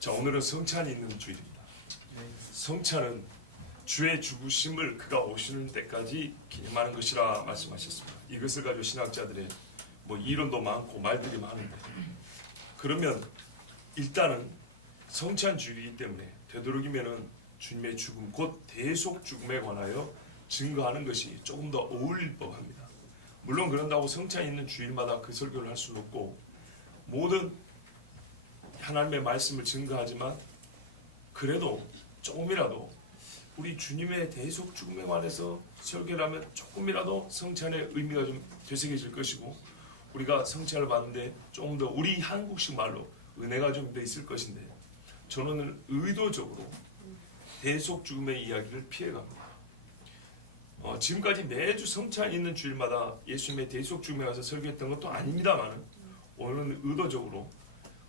자, 오늘은 성찬이 있는 주일입니다. 성찬은 주의 죽으심을 그가 오시는 때까지 기념하는 것이라 말씀하셨습니다. 이것을 가지고 신학자들의 이론도 많고 말들이 많은데, 그러면 일단은 성찬 주일이기 때문에 되도록이면은 주님의 죽음, 곧 대속 죽음에 관하여 증거하는 것이 조금 더 어울릴 법합니다. 물론 그런다고 성찬이 있는 주일마다 그 설교를 할 수는 없고, 모든 하나님의 말씀을 증거하지만 그래도 조금이라도 우리 주님의 대속 죽음에 관해서 설교를 하면 조금이라도 성찬의 의미가 좀 되새겨질 것이고, 우리가 성찬을 받는데 조금 더 우리 한국식 말로 은혜가 좀 더 있을 것인데, 저는 의도적으로 대속 죽음의 이야기를 피해갑니다. 지금까지 매주 성찬이 있는 주일마다 예수님의 대속 죽음에 가서 설교했던 것도 아닙니다만, 오늘은 의도적으로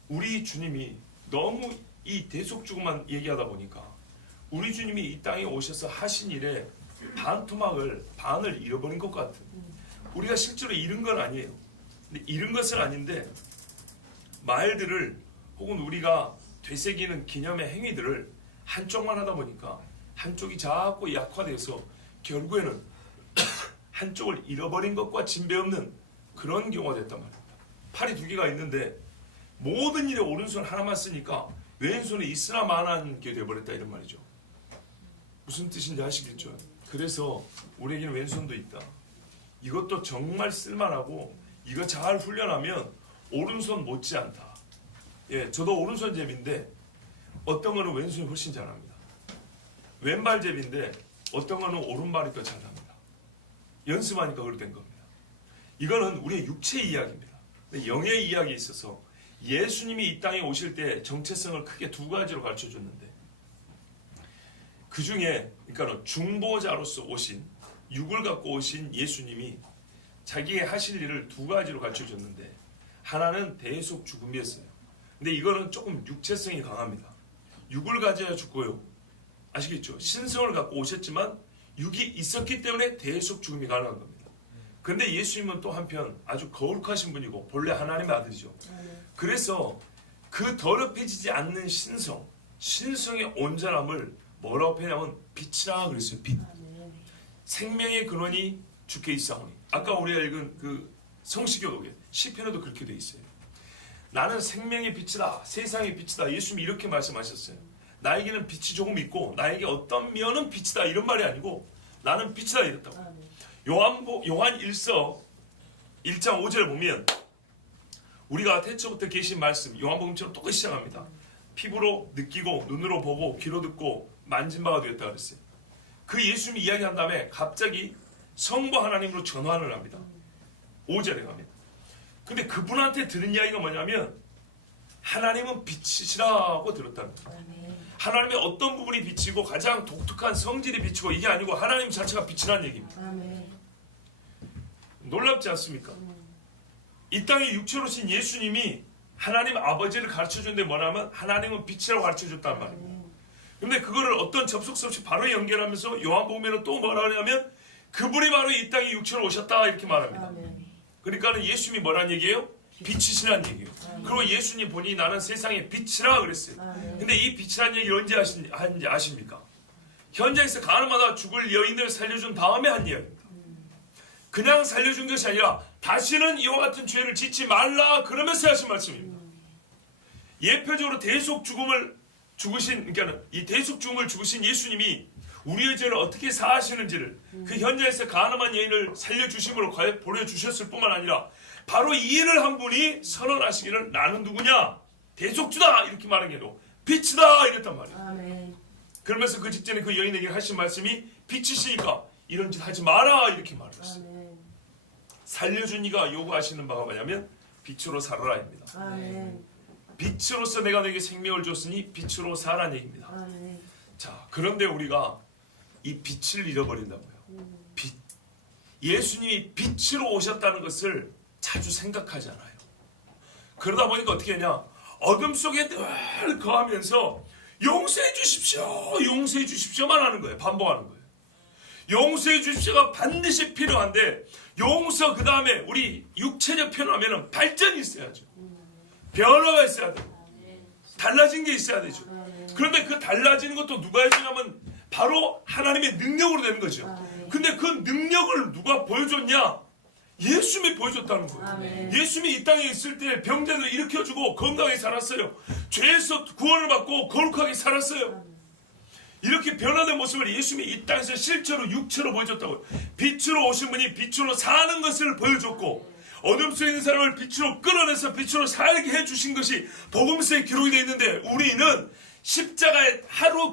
우리 주님이 너무 이 대속 죽음만 얘기하다 보니까 우리 주님이 이 땅에 오셔서 하신 일에 반을 잃어버린 것 같은, 우리가 실제로 잃은 건 아니에요. 근데 잃은 것은 아닌데 말들을 혹은 우리가 되새기는 기념의 행위들을 한쪽만 하다 보니까 한쪽이 자꾸 약화되어서 결국에는 한쪽을 잃어버린 것과 진배 없는 그런 경우가 됐단 말입니다. 팔이 두 개가 있는데 모든 일에 오른손 하나만 쓰니까 왼손에 있으나 마나한 게 되어버렸다, 이런 말이죠. 무슨 뜻인지 아시겠죠? 그래서 우리에게는 왼손도 있다. 이것도 정말 쓸만하고 이거 잘 훈련하면 오른손 못지않다. 저도 오른손잡이인데 어떤 거는 왼손이 훨씬 잘합니다. 왼발잡이인데 어떤 거는 오른발이 더 잘합니다. 연습하니까 그렇게 된 겁니다. 이거는 우리의 육체의 이야기입니다. 영의 이야기에 있어서 예수님이 이 땅에 오실 때 정체성을 크게 두 가지로 가르쳐줬는데, 그 중에 그러니까 중보자로서 오신, 육을 갖고 오신 예수님이 자기의 하실 일을 두 가지로 가르쳐줬는데, 하나는 대속 죽음이었어요. 근데 이거는 조금 육체성이 강합니다. 육을 가져야 죽고요. 아시겠죠? 신성을 갖고 오셨지만 육이 있었기 때문에 대속 죽음이 가능한 겁니다. 그런데 예수님은 또 한편 아주 거룩하신 분이고 본래 하나님의 아들이죠. 그래서 그 더럽혀지지 않는 신성의 온전함을 뭐라고 표현하면 빛이라 그랬어요. 빛. 생명의 근원이 주께 있사오니. 아까 우리가 읽은 그 성시교독에 시편에도 그렇게 돼 있어요. 나는 생명의 빛이다, 세상의 빛이다. 예수님이 이렇게 말씀하셨어요. 나에게는 빛이 조금 있고 나에게 어떤 면은 빛이다, 이런 말이 아니고 나는 빛이다 이랬다고. 요한 1서 1장 5절에 보면 우리가 태초부터 계신 말씀, 요한복음처럼 똑같이 시작합니다. 피부로 느끼고 눈으로 보고 귀로 듣고 만진 바가 되었다 그랬어요. 그 예수님이 이야기한 다음에 갑자기 성부 하나님으로 전환을 합니다. 5절에 갑니다. 근데 그분한테 들은 이야기가 뭐냐면 하나님은 빛이시라고 들었다는 거예요. 하나님의 어떤 부분이 빛이고 가장 독특한 성질이 빛이고 이게 아니고 하나님 자체가 빛이라는 얘기입니다. 놀랍지 않습니까? 이 땅에 육체로 오신 예수님이 하나님 아버지를 가르쳐줬는데 뭐냐면 하나님은 빛이라고 가르쳐줬단 말이에요. 근데 그거를 어떤 접속사 없이 바로 연결하면서 요한복음에는 또 뭐라 하냐면 그분이 바로 이 땅에 육체로 오셨다, 이렇게 말합니다. 그러니까 예수님이 뭐라는 얘기예요? 빛이시라는 얘기예요. 그리고 예수님 본인이 나는 세상의 빛이라 그랬어요. 근데 이 빛이라는 얘기를 언제 하는지 아십니까? 현장에서 가늠하다 죽을 여인을 살려준 다음에 한 이야기입니다. 그냥 살려준 것이 아니라 다시는 이와 같은 죄를 짓지 말라 그러면서 하신 말씀입니다. 예표적으로 대속 죽음을 죽으신, 그러니까 이 대속 죽음을 죽으신 예수님이 우리의 죄를 어떻게 사하시는지를 그 현장에서 가늠한 여인을 살려주심으로 보여주셨을 뿐만 아니라 바로 이 일을 한 분이 선언하시기를 나는 누구냐? 대속주다! 이렇게 말하기로 빛이다! 이랬단 말이에요. 그러면서 그 직전에 그 여인에게 하신 말씀이 빛이시니까 이런 짓 하지 마라! 이렇게 말했어요. 살려준 이가 요구하시는 바가 뭐냐면 빛으로 살아라입니다. 빛으로서 내가 너에게 생명을 줬으니 빛으로 살아라는 얘기입니다. 자, 그런데 우리가 이 빛을 잃어버린다고요. 빛. 예수님이 빛으로 오셨다는 것을 자주 생각하지 않아요. 그러다 보니까 어떻게 하냐? 어둠 속에 늘 거하면서 용서해 주십시오, 용서해 주십시오만 하는 거예요. 반복하는 거예요. 용서해 주십시오가 반드시 필요한데, 용서 그 다음에 우리 육체적 표현하면 발전이 있어야죠. 변화가 있어야 돼요. 달라진 게 있어야 되죠. 그런데 그 달라지는 것도 누가 해주냐면 바로 하나님의 능력으로 되는 거죠. 근데 그 능력을 누가 보여줬냐? 예수님이 보여줬다는 거예요. 예수님이 이 땅에 있을 때 병자들을 일으켜주고 건강하게 살았어요. 죄에서 구원을 받고 거룩하게 살았어요. 이렇게 변화된 모습을 예수님이 이 땅에서 실제로 육체로 보여줬다고요. 빛으로 오신 분이 빛으로 사는 것을 보여줬고 어둠 속에 있는 사람을 빛으로 끌어내서 빛으로 살게 해주신 것이 복음서에 기록이 되어 있는데 우리는 십자가의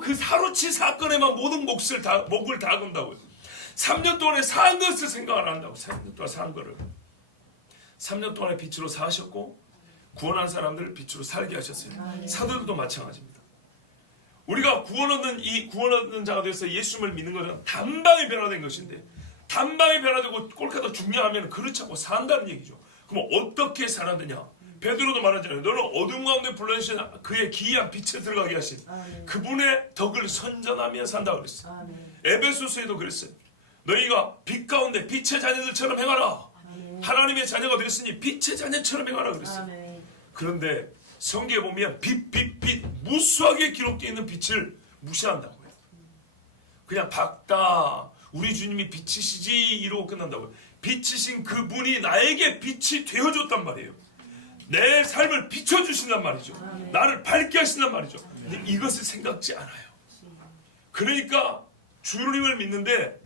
그 하루치 사건에만 모든 목을 다 건다고요. 3년 동안에 산 것을 생각 안 한다고. 3년 동안 산 거를 3년 동안에 빛으로 사셨고 구원한 사람들을 빛으로 살게 하셨어요. 사도들도 마찬가지입니다. 우리가 구원 얻는 자가 돼서 예수님을 믿는 것은 단방에 변화된 것인데 단방에 변화되고 꼴까지 중요하면 그렇지 않고 산다는 얘기죠. 그럼 어떻게 살았느냐? 베드로도 말하잖아요. 너는 어둠 가운데 불러주신 그의 기이한 빛에 들어가게 하신 그분의 덕을 선전하며 산다 그랬어요. 에베소서에도 그랬어요. 너희가 빛 가운데 빛의 자녀들처럼 행하라. 하나님의 자녀가 되었으니 빛의 자녀처럼 행하라 그랬어요. 그런데 성경에 보면 빛 무수하게 기록되어 있는 빛을 무시한다고요. 그냥 밝다. 우리 주님이 빛이시지 이러고 끝난다고요. 빛이신 그분이 나에게 빛이 되어줬단 말이에요. 내 삶을 비춰주신단 말이죠. 나를 밝게 하신단 말이죠. 근데 이것을 생각지 않아요. 그러니까 주님을 믿는데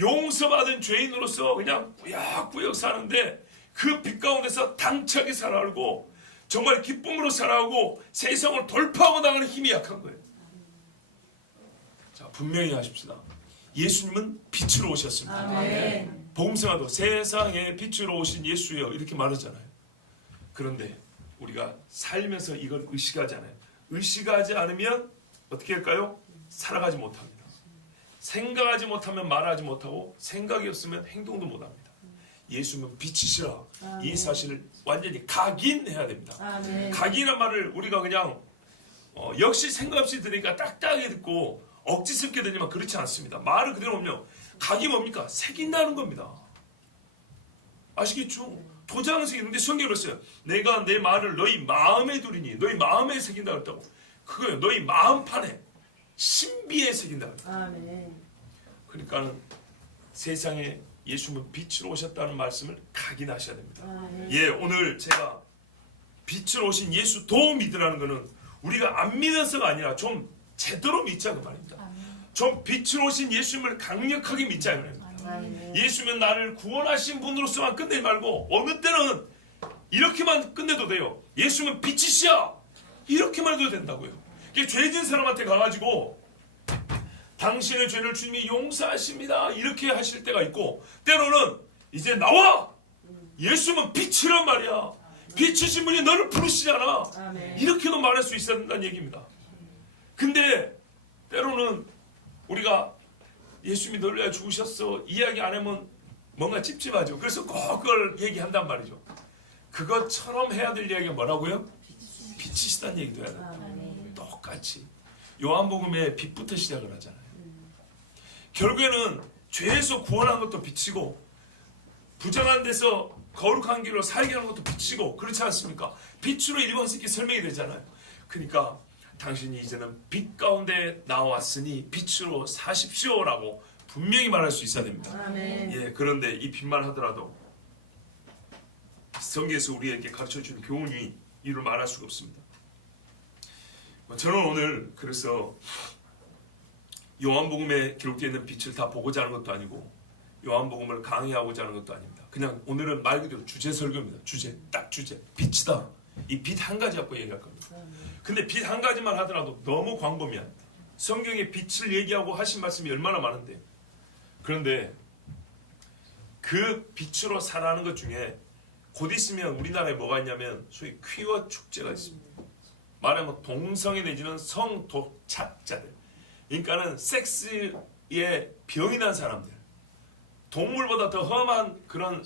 용서받은 죄인으로서 그냥 꾸역꾸역 사는데 그 빛 가운데서 당차게 살아가고 정말 기쁨으로 살아가고 세상을 돌파하고 나가는 힘이 약한 거예요. 자, 분명히 하십시다. 예수님은 빛으로 오셨습니다. 아멘. 복음서가도 세상에 빛으로 오신 예수여 이렇게 말하잖아요. 그런데 우리가 살면서 이걸 의식하지 않아요. 의식하지 않으면 어떻게 할까요? 살아가지 못합니다. 생각하지 못하면 말하지 못하고 생각이 없으면 행동도 못합니다. 예수님은 빛이시라. 이 사실을 완전히 각인해야 됩니다. 각인한 말을 우리가 그냥 역시 생각 없이 들으니까 딱딱하게 듣고 억지스럽게 들리면 그렇지 않습니다. 말을 그대로 하면 각이 뭡니까? 새긴다는 겁니다. 아시겠죠? 도장을 새기는데 성경에 그랬어요. 내가 내 말을 너희 마음에 두리니 너희 마음에 새긴다 그랬다고. 그거예요. 너희 마음판에 신비에 새긴다 그랬다고. 그러니까는 세상에 예수님은 빛으로 오셨다는 말씀을 각인하셔야 됩니다. 예, 오늘 제가 빛으로 오신 예수 도 믿으라는 것은 우리가 안 믿어서가 아니라 좀 제대로 믿자 그 말입니다. 좀 빛으로 오신 예수님을 강력하게 믿자 그 말입니다. 예수님은 나를 구원하신 분으로서만 끝내지 말고 어느 때는 이렇게만 끝내도 돼요. 예수님은 빛이시야 이렇게만 해도 된다고요. 죄진 사람한테 가가지고 당신의 죄를 주님이 용서하십니다 이렇게 하실 때가 있고 때로는 이제 나와 예수님은 빛이란 말이야 빛이신 분이 너를 부르시잖아 이렇게도 말할 수 있어야 된다는 얘기입니다. 근데 때로는 우리가 예수님이 너를 위해 죽으셨어 이야기 안 하면 뭔가 찝찝하죠. 그래서 꼭 그걸 얘기한단 말이죠. 그것처럼 해야 될 이야기가 뭐라고요? 빛이시다는 얘기도 해야 된다. 똑같이 요한복음에 빛부터 시작을 하잖아요. 결국에는 죄에서 구원한 것도 빛이고 부정한 데서 거룩한 길로 살게 하는 것도 빛이고 그렇지 않습니까? 빛으로 일관되게 설명이 되잖아요. 그러니까 당신이 이제는 빛 가운데 나왔으니 빛으로 사십시오라고 분명히 말할 수 있어야 됩니다. 예, 그런데 이 빛만 하더라도 성경에서 우리에게 가르쳐주는 교훈이 이를 말할 수가 없습니다. 저는 오늘 그래서 요한복음에 기록되어 있는 빛을 다 보고자 하는 것도 아니고 요한복음을 강의하고자 하는 것도 아닙니다. 그냥 오늘은 말 그대로 주제 설교입니다. 딱 주제. 빛이다. 이 빛 한 가지 갖고 얘기할 겁니다. 근데 빛 한 가지만 하더라도 너무 광범위합니다. 성경에 빛을 얘기하고 하신 말씀이 얼마나 많은데 그런데 그 빛으로 살아가는 것 중에 곧 있으면 우리나라에 뭐가 있냐면 소위 퀴어 축제가 있습니다. 말하면 동성애 내지는 성독착자들 그러니까는 섹스에 병이 난 사람들 동물보다 더 험한 그런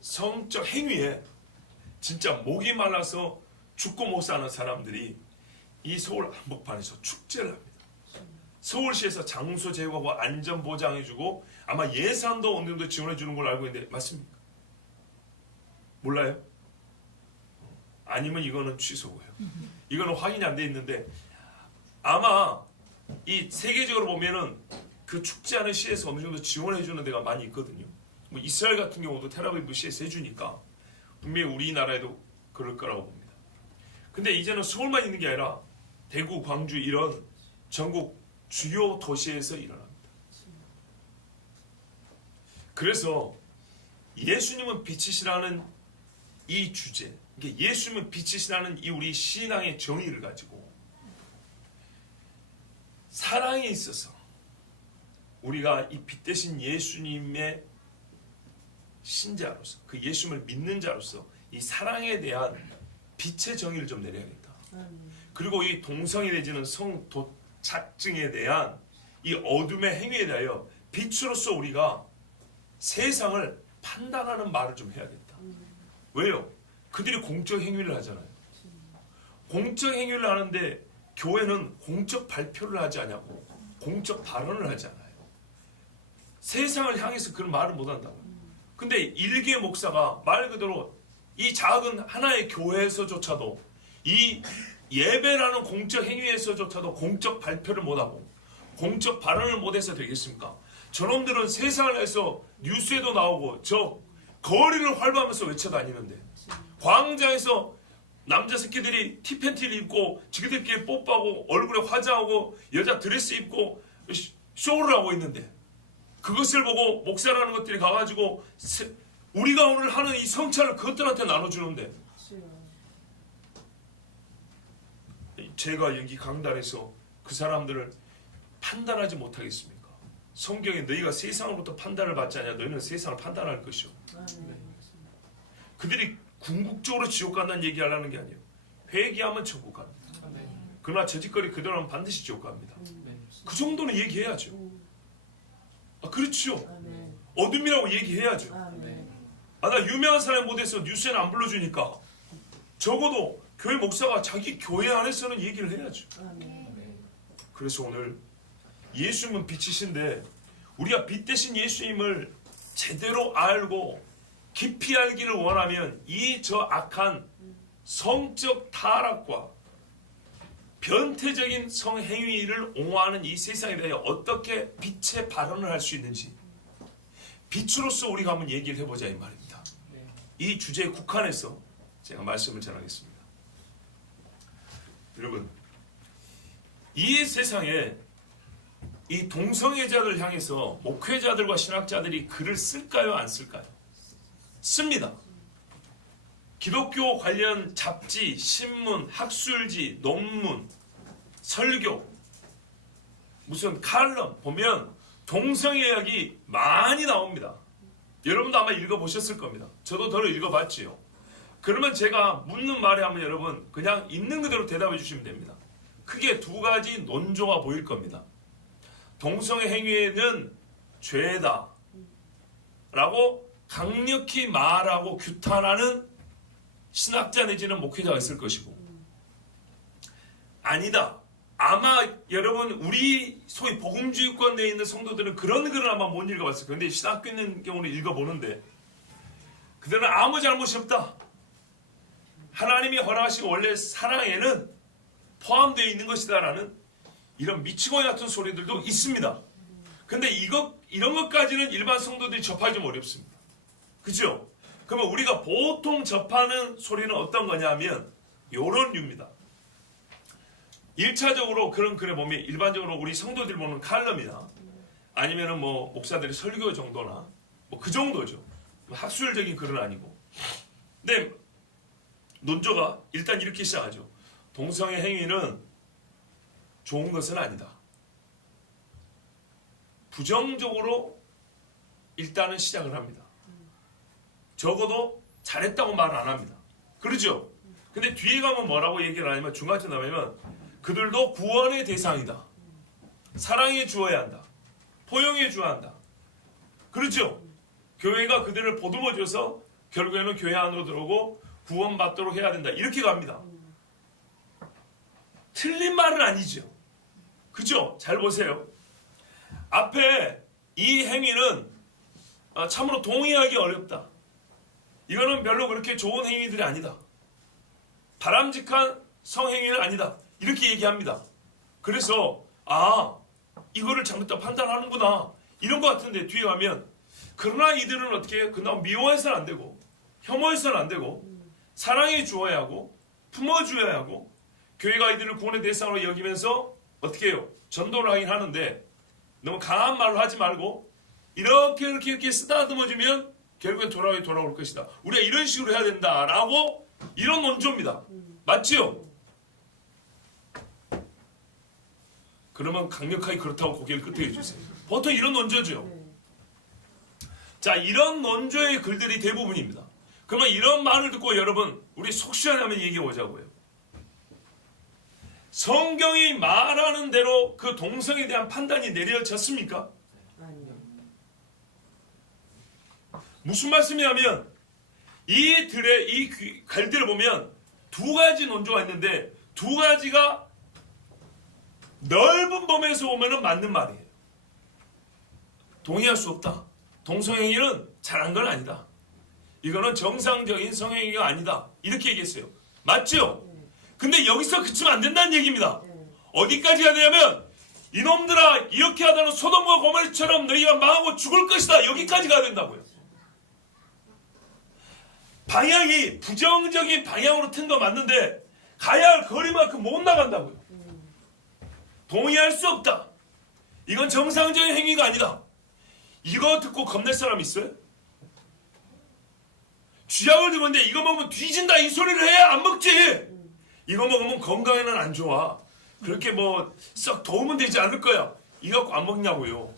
성적 행위에 진짜 목이 말라서 죽고 못 사는 사람들이 이 서울 한복판에서 축제를 합니다. 서울시에서 장소 제공하고 안전 보장해주고 아마 예산도 어느 정도 지원해 주는 걸로 알고 있는데 맞습니까? 몰라요? 아니면 이거는 취소고요. 이거는 확인이 안 돼 있는데 아마 이 세계적으로 보면은 그 축제 하는 시에서 어느 정도 지원해 주는 데가 많이 있거든요. 뭐 이스라엘 같은 경우도 텔아비브 시에서 해주니까 분명히 우리나라에도 그럴 거라고 봅니다. 근데 이제는 서울만 있는 게 아니라 대구, 광주 이런 전국 주요 도시에서 일어납니다. 그래서 예수님은 빛이시라는 이 주제, 예수님은 빛이시라는 이 우리 신앙의 정의를 가지고 사랑에 있어서 우리가 이 빛 대신 예수님의 신자로서 그 예수님을 믿는 자로서 이 사랑에 대한 빛의 정의를 좀 내려야겠다. 그리고 이 동성이 내지는 성도착증에 대한 이 어둠의 행위에 대하여 빛으로서 우리가 세상을 판단하는 말을 좀 해야겠다. 왜요? 그들이 공적 행위를 하잖아요. 공적 행위를 하는데 교회는 공적 발표를 하지 않냐고 공적 발언을 하잖아요. 세상을 향해서 그런 말을 못한다고. 근데 일개 목사가 말 그대로 이 작은 하나의 교회에서조차도 이 예배라는 공적 행위에서조차도 공적 발표를 못하고 공적 발언을 못해서 되겠습니까? 저놈들은 세상을 해서 뉴스에도 나오고 저 거리를 활보하면서 외쳐다니는데 광장에서 남자 새끼들이 티팬티를 입고 지그들끼리 뽀뽀하고 얼굴에 화장하고 여자 드레스 입고 쇼를 하고 있는데 그것을 보고 목사라는 것들이 가가지고 우리가 오늘 하는 이 성찬을 그것들한테 나눠주는데 제가 여기 강단에서 그 사람들을 판단하지 못하겠습니까? 성경에 너희가 세상으로부터 판단을 받지 않냐 너희는 세상을 판단할 것이오. 그들이 궁극적으로 지옥 간다는 얘기하려는 게 아니에요. 회개하면 천국 갑니다. 그러나 저짓거리 그대로 하면 반드시 지옥 갑니다. 그 정도는 얘기해야죠. 그렇죠. 어둠이라고 얘기해야죠. 나 유명한 사람이 못해서 뉴스에는 안 불러주니까 적어도 교회 목사가 자기 교회 안에서는 얘기를 해야죠. 그래서 오늘 예수님은 빛이신데 우리가 빛 대신 예수님을 제대로 알고 깊이 알기를 원하면 이 저 악한 성적 타락과 변태적인 성행위를 옹호하는 이 세상에 대해 어떻게 빛의 발언을 할 수 있는지 빛으로서 우리가 한번 얘기를 해보자 이 말입니다. 이 주제에 국한해서 제가 말씀을 전하겠습니다. 여러분 이 세상에 이 동성애자를 향해서 목회자들과 신학자들이 글을 쓸까요 안 쓸까요? 씁니다. 기독교 관련 잡지, 신문, 학술지, 논문, 설교, 무슨 칼럼 보면 동성애 이야기 많이 나옵니다. 여러분도 아마 읽어보셨을 겁니다. 저도 더 읽어봤지요. 그러면 제가 묻는 말에 하면 여러분 그냥 있는 그대로 대답해 주시면 됩니다. 크게 두 가지 논조가 보일 겁니다. 동성애 행위는 죄다 라고 강력히 말하고 규탄하는 신학자 내지는 목회자가 있을 것이고 아니다. 아마 여러분 우리 소위 복음주의권 내에 있는 성도들은 그런 글을 아마 못 읽어봤을 거예요. 근데 신학교 있는 경우는 읽어보는데 그들은 아무 잘못이 없다. 하나님이 허락하신 원래 사랑에는 포함되어 있는 것이다라는 이런 미치광이 같은 소리들도 있습니다. 근데 이런 것까지는 일반 성도들이 접하기 좀 어렵습니다. 그죠? 그러면 우리가 보통 접하는 소리는 어떤 거냐면 요런 류입니다. 1차적으로 그런 글에 보면 일반적으로 우리 성도들이 보는 칼럼이나 아니면은 뭐 목사들의 설교 정도나 뭐 그 정도죠. 학술적인 글은 아니고. 근데 논조가 일단 이렇게 시작하죠. 동성애 행위는 좋은 것은 아니다. 부정적으로 일단은 시작을 합니다. 적어도 잘했다고 말 안 합니다. 그러죠? 근데 뒤에 가면 뭐라고 얘기를 하냐면 중간쯤 나오면 그들도 구원의 대상이다. 사랑해 주어야 한다. 포용해 주어야 한다. 그렇죠? 교회가 그들을 보듬어줘서 결국에는 교회 안으로 들어오고 구원받도록 해야 된다. 이렇게 갑니다. 틀린 말은 아니죠. 그죠? 잘 보세요. 앞에 이 행위는 참으로 동의하기 어렵다. 이거는 별로 그렇게 좋은 행위들이 아니다. 바람직한 성행위는 아니다. 이렇게 얘기합니다. 그래서 이거를 잘못다 판단하는구나 이런 것 같은데 뒤에 가면 그러나 이들은 어떻게 해요? 그나마 미워해서는 안 되고 혐오해서는 안 되고 사랑해 주어야 하고 품어주어야 하고 교회가 이들을 구원의 대상으로 여기면서 어떻게 해요? 전도를 하긴 하는데 너무 강한 말로 하지 말고 이렇게 쓰다듬어주면 결국엔 돌아올 것이다. 우리가 이런 식으로 해야 된다라고 이런 논조입니다. 맞지요? 그러면 강력하게 그렇다고 고개를 끄덕여 주세요. 보통 이런 논조죠. 자, 이런 논조의 글들이 대부분입니다. 그러면 이런 말을 듣고 여러분 우리 속 시원하면 얘기해 보자고요. 성경이 말하는 대로 그 동성에 대한 판단이 내려졌습니까? 아니요. 무슨 말씀이냐면 이들의 이 갈대를 보면 두 가지 논조가 있는데 두 가지가 넓은 범위에서 보면 맞는 말이에요. 동의할 수 없다. 동성행위는 잘한 건 아니다. 이거는 정상적인 성행위가 아니다. 이렇게 얘기했어요. 맞죠? 근데 여기서 그치면 안 된다는 얘기입니다. 어디까지 가야 되냐면 이놈들아 이렇게 하다는 소돔과 고모라처럼 너희가 망하고 죽을 것이다. 여기까지 가야 된다고요. 방향이 부정적인 방향으로 튼 거 맞는데 가야 할 거리만큼 못 나간다고요. 동의할 수 없다. 이건 정상적인 행위가 아니다. 이거 듣고 겁낼 사람 있어요? 쥐약을 들고 있는데 이거 먹으면 뒤진다 이 소리를 해야 안 먹지. 이거 먹으면 건강에는 안 좋아. 그렇게 썩 도움은 되지 않을 거야. 이거 갖고 안 먹냐고요.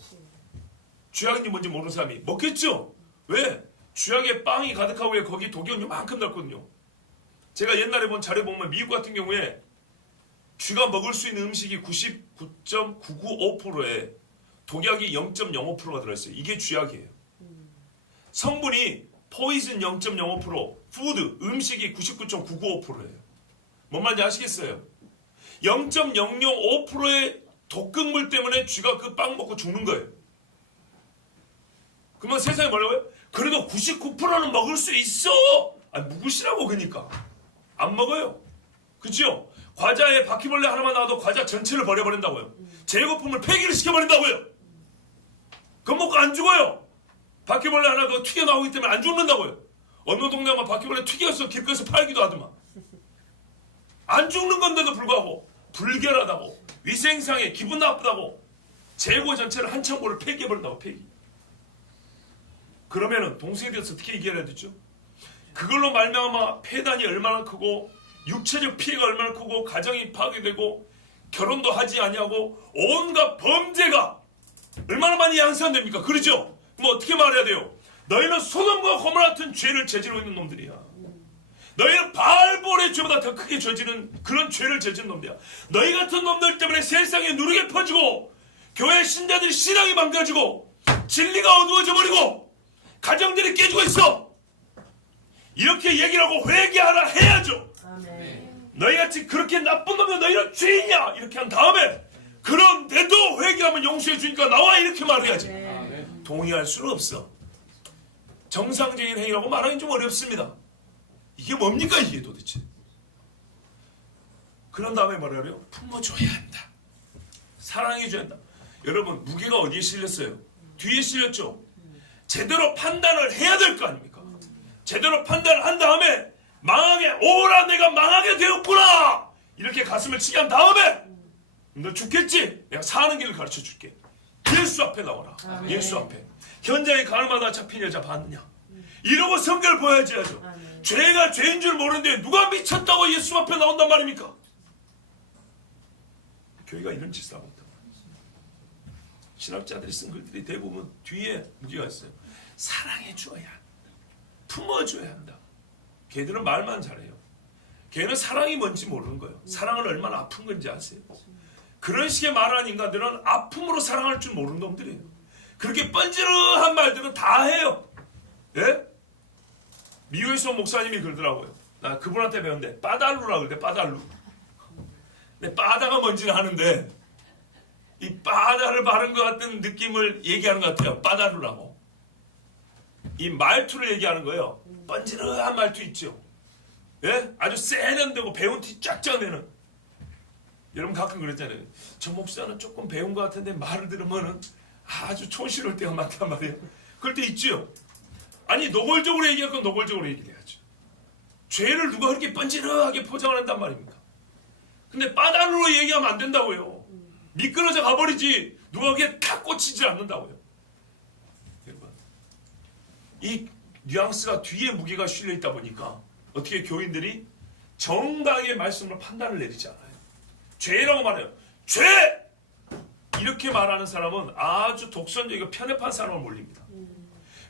쥐약인지 뭔지 모르는 사람이 먹겠죠? 왜? 쥐약에 빵이 가득하고 거기 독이 요만큼 넣었거든요. 제가 옛날에 본 자료 보면 미국 같은 경우에 쥐가 먹을 수 있는 음식이 99.995%에 독약이 0.05%가 들어있어요. 이게 쥐약이에요. 성분이 포이즌 0.05%, 푸드, 음식이 99.995%예요. 뭔 말인지 아시겠어요? 0.005%의 독극물 때문에 쥐가 그 빵 먹고 죽는 거예요. 그러면 세상에 뭐라고요? 그래도 99%는 먹을 수 있어! 묵으시라고 그러니까. 안 먹어요. 그치요? 과자에 바퀴벌레 하나만 나와도 과자 전체를 버려버린다고요. 재고품을 폐기를 시켜버린다고요. 그거 먹고 안 죽어요. 바퀴벌레 하나 그거 튀겨 나오기 때문에 안 죽는다고요. 어느 동네 가면 바퀴벌레 튀겨서 길거리에서 팔기도 하더만. 안 죽는 건데도 불구하고 불결하다고 위생상에 기분 나쁘다고 재고 전체를 한 창고를 폐기해버린다고 폐기. 그러면은 동성에 대해서 어떻게 얘기해야 되죠? 그걸로 말미암아 폐단이 얼마나 크고 육체적 피해가 얼마나 크고 가정이 파괴되고 결혼도 하지 아니하고 온갖 범죄가 얼마나 많이 양산됩니까? 그렇죠? 그럼 어떻게 말해야 돼요? 너희는 소돔과 고모라 같은 죄를 저지르고 있는 놈들이야. 너희는 바알볼의 죄보다 더 크게 저지른 그런 죄를 저지른 놈들이야. 너희 같은 놈들 때문에 세상에 누르게 퍼지고 교회 신자들이 신앙이 망가지고 진리가 어두워져 버리고 가정들이 깨지고 있어. 이렇게 얘기를 하고 회개하라 해야죠. 아멘. 너희같이 그렇게 나쁜 놈은 너희는 죄인이야 이렇게 한 다음에 그런데도 회개하면 용서해 주니까 나와 이렇게 말해야지. 아멘. 동의할 수는 없어. 정상적인 행위라고 말하기 좀 어렵습니다. 이게 뭡니까 이게 도대체. 그런 다음에 뭐라 그래요? 품어줘야 한다. 사랑해줘야 한다. 여러분 무게가 어디에 실렸어요? 뒤에 실렸죠. 제대로 판단을 해야 될 거 아닙니까? 제대로 판단을 한 다음에 망하게 오라 내가 망하게 되었구나 이렇게 가슴을 치게 한 다음에 너 죽겠지? 내가 사는 길을 가르쳐 줄게. 예수 앞에 나오라. 아멘. 예수 앞에. 현장에 가는마다 잡힌 여자 봤느냐? 이러고 성결 보여야지 하죠. 아멘. 죄가 죄인 줄 모르는데 누가 미쳤다고 예수 앞에 나온단 말입니까? 교회가 이런 짓을 하고 있다. 신학자들이 쓴 글들이 대부분 뒤에 무게가 있어요. 사랑해 줘야 한다. 품어줘야 한다. 걔들은 말만 잘해요. 걔는 사랑이 뭔지 모르는 거예요. 사랑은 얼마나 아픈 건지 아세요? 그런 식의 말하는 인간들은 아픔으로 사랑할 줄 모르는 놈들이에요. 그렇게 뻔질한 말들은 다 해요. 예? 미국에서 목사님이 그러더라고요. 나 그분한테 배웠는데 빠달루라고 그러대. 빠달루. 근데 빠다가 뭔지는 아는데 이 빠다를 바른 것 같은 느낌을 얘기하는 것 같아요. 빠달루라고. 이 말투를 얘기하는 거예요. 뻔질한 말투 있죠. 예? 아주 세련되고 배운 티 쫙쫙 내는. 여러분 가끔 그랬잖아요. 저 목사는 조금 배운 것 같은데 말을 들으면은 아주 촌스러울 때가 많단 말이에요. 그럴 때 있죠. 아니 노골적으로 얘기할 건 노골적으로 얘기해야죠. 죄를 누가 그렇게 번지르하게 포장을 한단 말입니까? 근데 빠단으로 얘기하면 안 된다고요. 미끄러져 가버리지 누가 그게 다 꽂히지 않는다고요. 여러분 이 뉘앙스가 뒤에 무게가 실려 있다 보니까 어떻게 교인들이 정당하게 말씀으로 판단을 내리지 않아요. 죄라고 말해요. 죄! 이렇게 말하는 사람은 아주 독선적이고 편협한 사람을 몰립니다.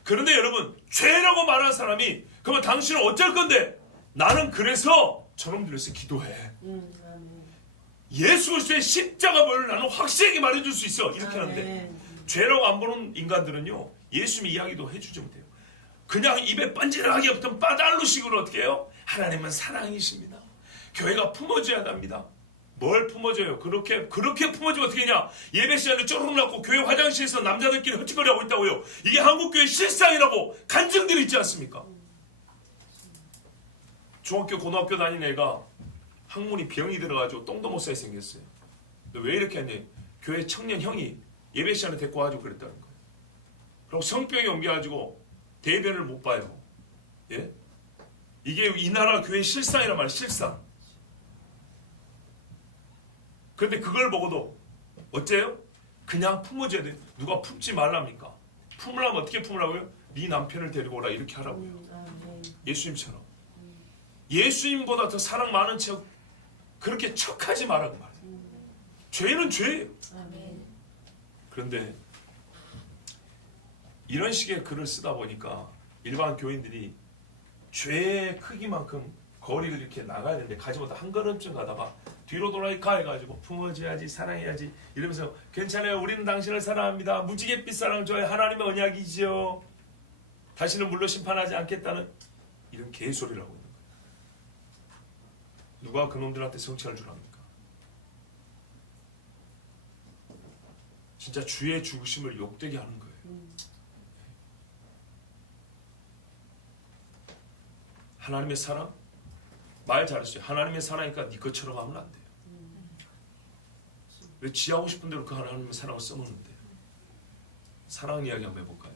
그런데 여러분 죄라고 말하는 사람이 그러면 당신은 어쩔 건데 나는 그래서 저놈들 위해서 기도해. 예수 그리스도의 십자가를 나는 확실하게 말해줄 수 있어. 이렇게 하는데 죄라고 안 보는 인간들은요 예수님이 이야기도 해주지 못해요. 그냥 입에 번지르하게 붙은 빠달루식으로 어떻게 해요? 하나님은 사랑이십니다. 교회가 품어줘야 합니다. 뭘 품어줘요? 그렇게 품어주면 어떻게 하냐? 예배 시간에 쪼르륵 났고 교회 화장실에서 남자들끼리 헛짓거리하고 있다고요. 이게 한국교회 실상이라고 간증들이 있지 않습니까? 중학교 고등학교 다니는 애가 항문이 병이 들어가지고 똥도 못 싸게 생겼어요. 왜 이렇게 했니? 교회 청년 형이 예배 시간에 데리고 와가지고 그랬다는 거예요. 그리고 성병이 옮겨가지고 대변을 못 봐요. 예? 이게 이 나라 교회 실상이란 말이에요. 실상. 그런데 그걸 보고도 어째요? 그냥 품어줘야 돼. 누가 품지 말랍니까? 품으려면 어떻게 품으라고요? 네 남편을 데리고 오라 이렇게 하라고요. 예수님처럼. 예수님보다 더 사랑 많은 척 그렇게 척하지 말라고 말해요. 죄는 죄예요. 그런데 이런 식의 글을 쓰다 보니까 일반 교인들이 죄의 크기만큼 거리를 이렇게 나가야 되는데 가지 못해 한 걸음쯤 가다가 뒤로 돌아가 해가지고 품어줘야지 사랑해야지 이러면서 괜찮아요. 우리는 당신을 사랑합니다. 무지갯빛 사랑 좋아해. 하나님의 언약이지요. 다시는 물로 심판하지 않겠다는 이런 개소리를 하고 있는 거예요. 누가 그놈들한테 성취할 줄 압니까? 진짜 주의 죽으심을 욕되게 하는 거예요. 하나님의 사랑? 말 잘했어요. 하나님의 사랑이니까 네 것처럼 하면 안 돼요. 왜 지하고 싶은 대로 그 하나님의 사랑을 써먹는데? 사랑 이야기 한번 해볼까요?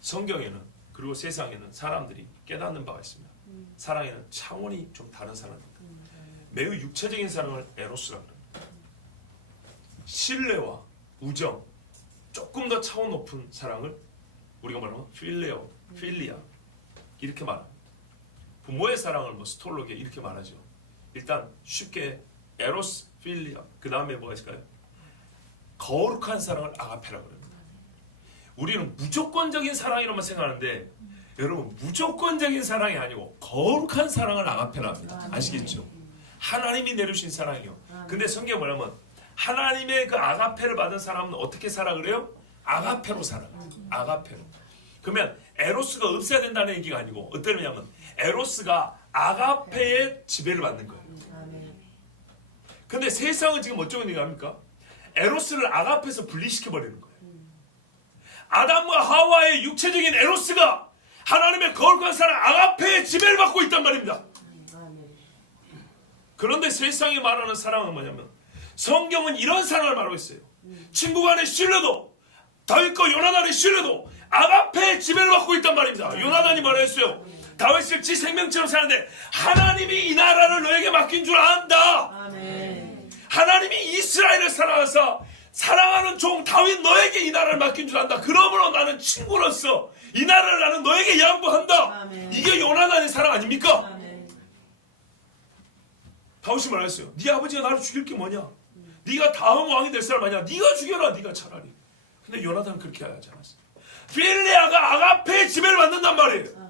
성경에는 그리고 세상에는 사람들이 깨닫는 바가 있습니다. 사랑에는 차원이 좀 다른 사랑입니다. 매우 육체적인 사랑을 에로스라고 합니다. 신뢰와 우정, 조금 더 차원 높은 사랑을 우리가 말하면 필레오, 필리아 이렇게 말합니다. 부모의 사랑을 뭐 스톨로게 이렇게 말하죠. 일단 쉽게 에로스, 필리아 그 다음에 뭐가 있을까요? 거룩한 사랑을 아가페라고 합니다. 우리는 무조건적인 사랑이라만 생각하는데 여러분 무조건적인 사랑이 아니고 거룩한 사랑을 아가페라 합니다. 아시겠죠? 하나님이 내려주신 사랑이요. 근데 성경에 뭐냐면 하나님의 그 아가페를 받은 사람은 어떻게 살아 그래요? 아가페로 살아. 아가페로. 그러면 에로스가 없어야 된다는 얘기가 아니고 어떤 의미냐면 에로스가 아가페의 지배를 받는 거예요. 근데 세상은 지금 어쩌고 얘기합니까? 에로스를 아가페에서 분리시켜버리는 거예요. 아담과 하와의 육체적인 에로스가 하나님의 거룩한 사랑 아가페의 지배를 받고 있단 말입니다. 그런데 세상이 말하는 사랑은 뭐냐면 성경은 이런 사랑을 말하고 있어요. 친구 간의 신뢰도 다윗과 요나단의 신뢰도 아가페의 지배를 받고 있단 말입니다. 요나단이 말했어요. 다윗을 지 생명처럼 사는데 하나님이 이 나라를 너에게 맡긴 줄 안다. 하나님이 이스라엘을 사랑하사 사랑하는 종 다윗 너에게 이 나라를 맡긴 줄 안다. 그러므로 나는 친구로서 이 나라를 나는 너에게 양보한다. 이게 요나단의 사랑 아닙니까? 다윗이 말했어요. 네 아버지가 나를 죽일 게 뭐냐? 네가 다음 왕이 될 사람 아니야. 네가 죽여라. 네가 차라리. 근데 요나단은 그렇게 하지 않았어요. 필레아가 아가페의 지배를 받는단 말이에요.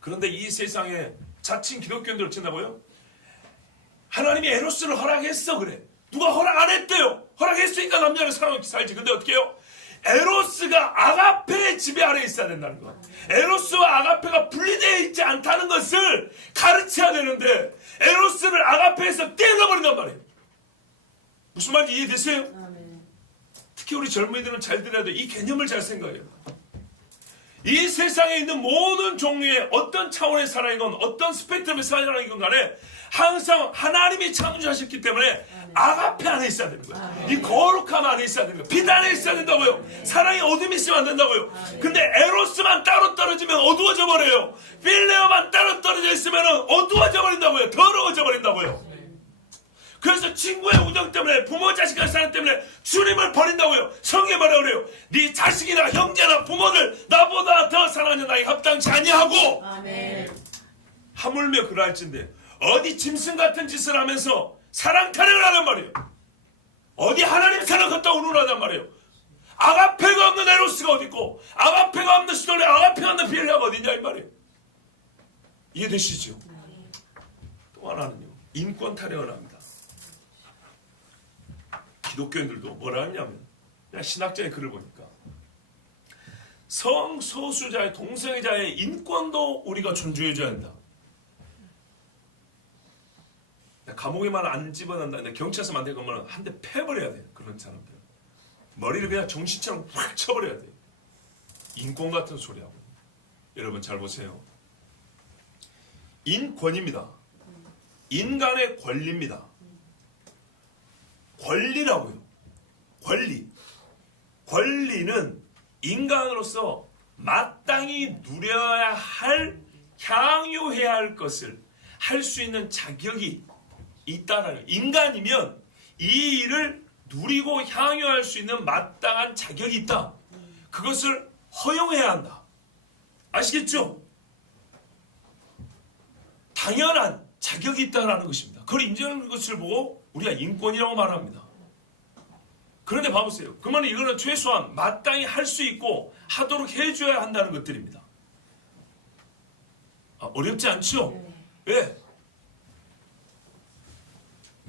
그런데 이 세상에 자칭 기독교인들 어쩐다고요? 하나님이 에로스를 허락했어 그래. 누가 허락 안 했대요. 허락했으니까 남자를 사랑하고 살지. 근데 어떻게 해요? 에로스가 아가페의 지배 아래에 있어야 된다는 거야. 에로스와 아가페가 분리되어 있지 않다는 것을 가르쳐야 되는데 에로스를 아가페에서 떼어버린단 말이에요. 무슨 말인지 이해되세요? 특히 우리 젊은이들은 잘 들어야 돼. 이 개념을 잘 생각해요. 이 세상에 있는 모든 종류의 어떤 차원의 사랑이건 어떤 스펙트럼의 사랑이건 간에 항상 하나님이 창조하셨기 때문에 아가페 안에 있어야 되는 거예요. 이 거룩함 안에 있어야 되는 거예요. 빛 안에 있어야 된다고요. 사랑이 어둠이 있으면 안 된다고요. 근데 에로스만 따로 떨어지면 어두워져 버려요. 필레오만 따로 떨어져 있으면 어두워져 버린다고요. 더러워져 버린다고요. 그래서 친구의 우정 때문에 부모 자식의 사랑 때문에 주님을 버린다고요. 성경에 뭐라 그래요? 네 자식이나 형제나 부모를 나보다 더 사랑하는 나에게 합당치 아니하고 아멘. 하물며 그러할진대 어디 짐승 같은 짓을 하면서 사랑 타령을 하단 말이에요. 어디 하나님 사랑 걷다고 운운하단 말이에요. 아가페가 없는 에로스가 어디 있고 아가페가 없는 시도에 아가페가 없는 비엘리아가 어디냐 이 말이에요. 이해되시죠? 또 하나는요. 인권 타령을 합니다. 기독교인들도 뭐라 하냐면 그냥 신학자의 글을 보니까 성소수자의 동성애자의 인권도 우리가 존중해줘야 한다. 감옥에만 안 집어넣는다. 경찰서 만들 거면 한 대 패버려야 돼요. 그런 사람들 머리를 그냥 정신처럼 확 쳐버려야 돼요. 인권 같은 소리하고. 여러분 잘 보세요. 인권입니다. 인간의 권리입니다. 권리라고요. 권리. 권리는 인간으로서 마땅히 누려야 할, 향유해야 할 것을 할 수 있는 자격이 있다는 거예요. 인간이면 이 일을 누리고 향유할 수 있는 마땅한 자격이 있다. 그것을 허용해야 한다. 아시겠죠? 당연한 자격이 있다는 것입니다. 그걸 인정하는 것을 보고 우리가 인권이라고 말합니다. 그런데 봐보세요. 그러면 이거는 최소한 마땅히 할 수 있고 하도록 해줘야 한다는 것들입니다. 어렵지 않죠? 예.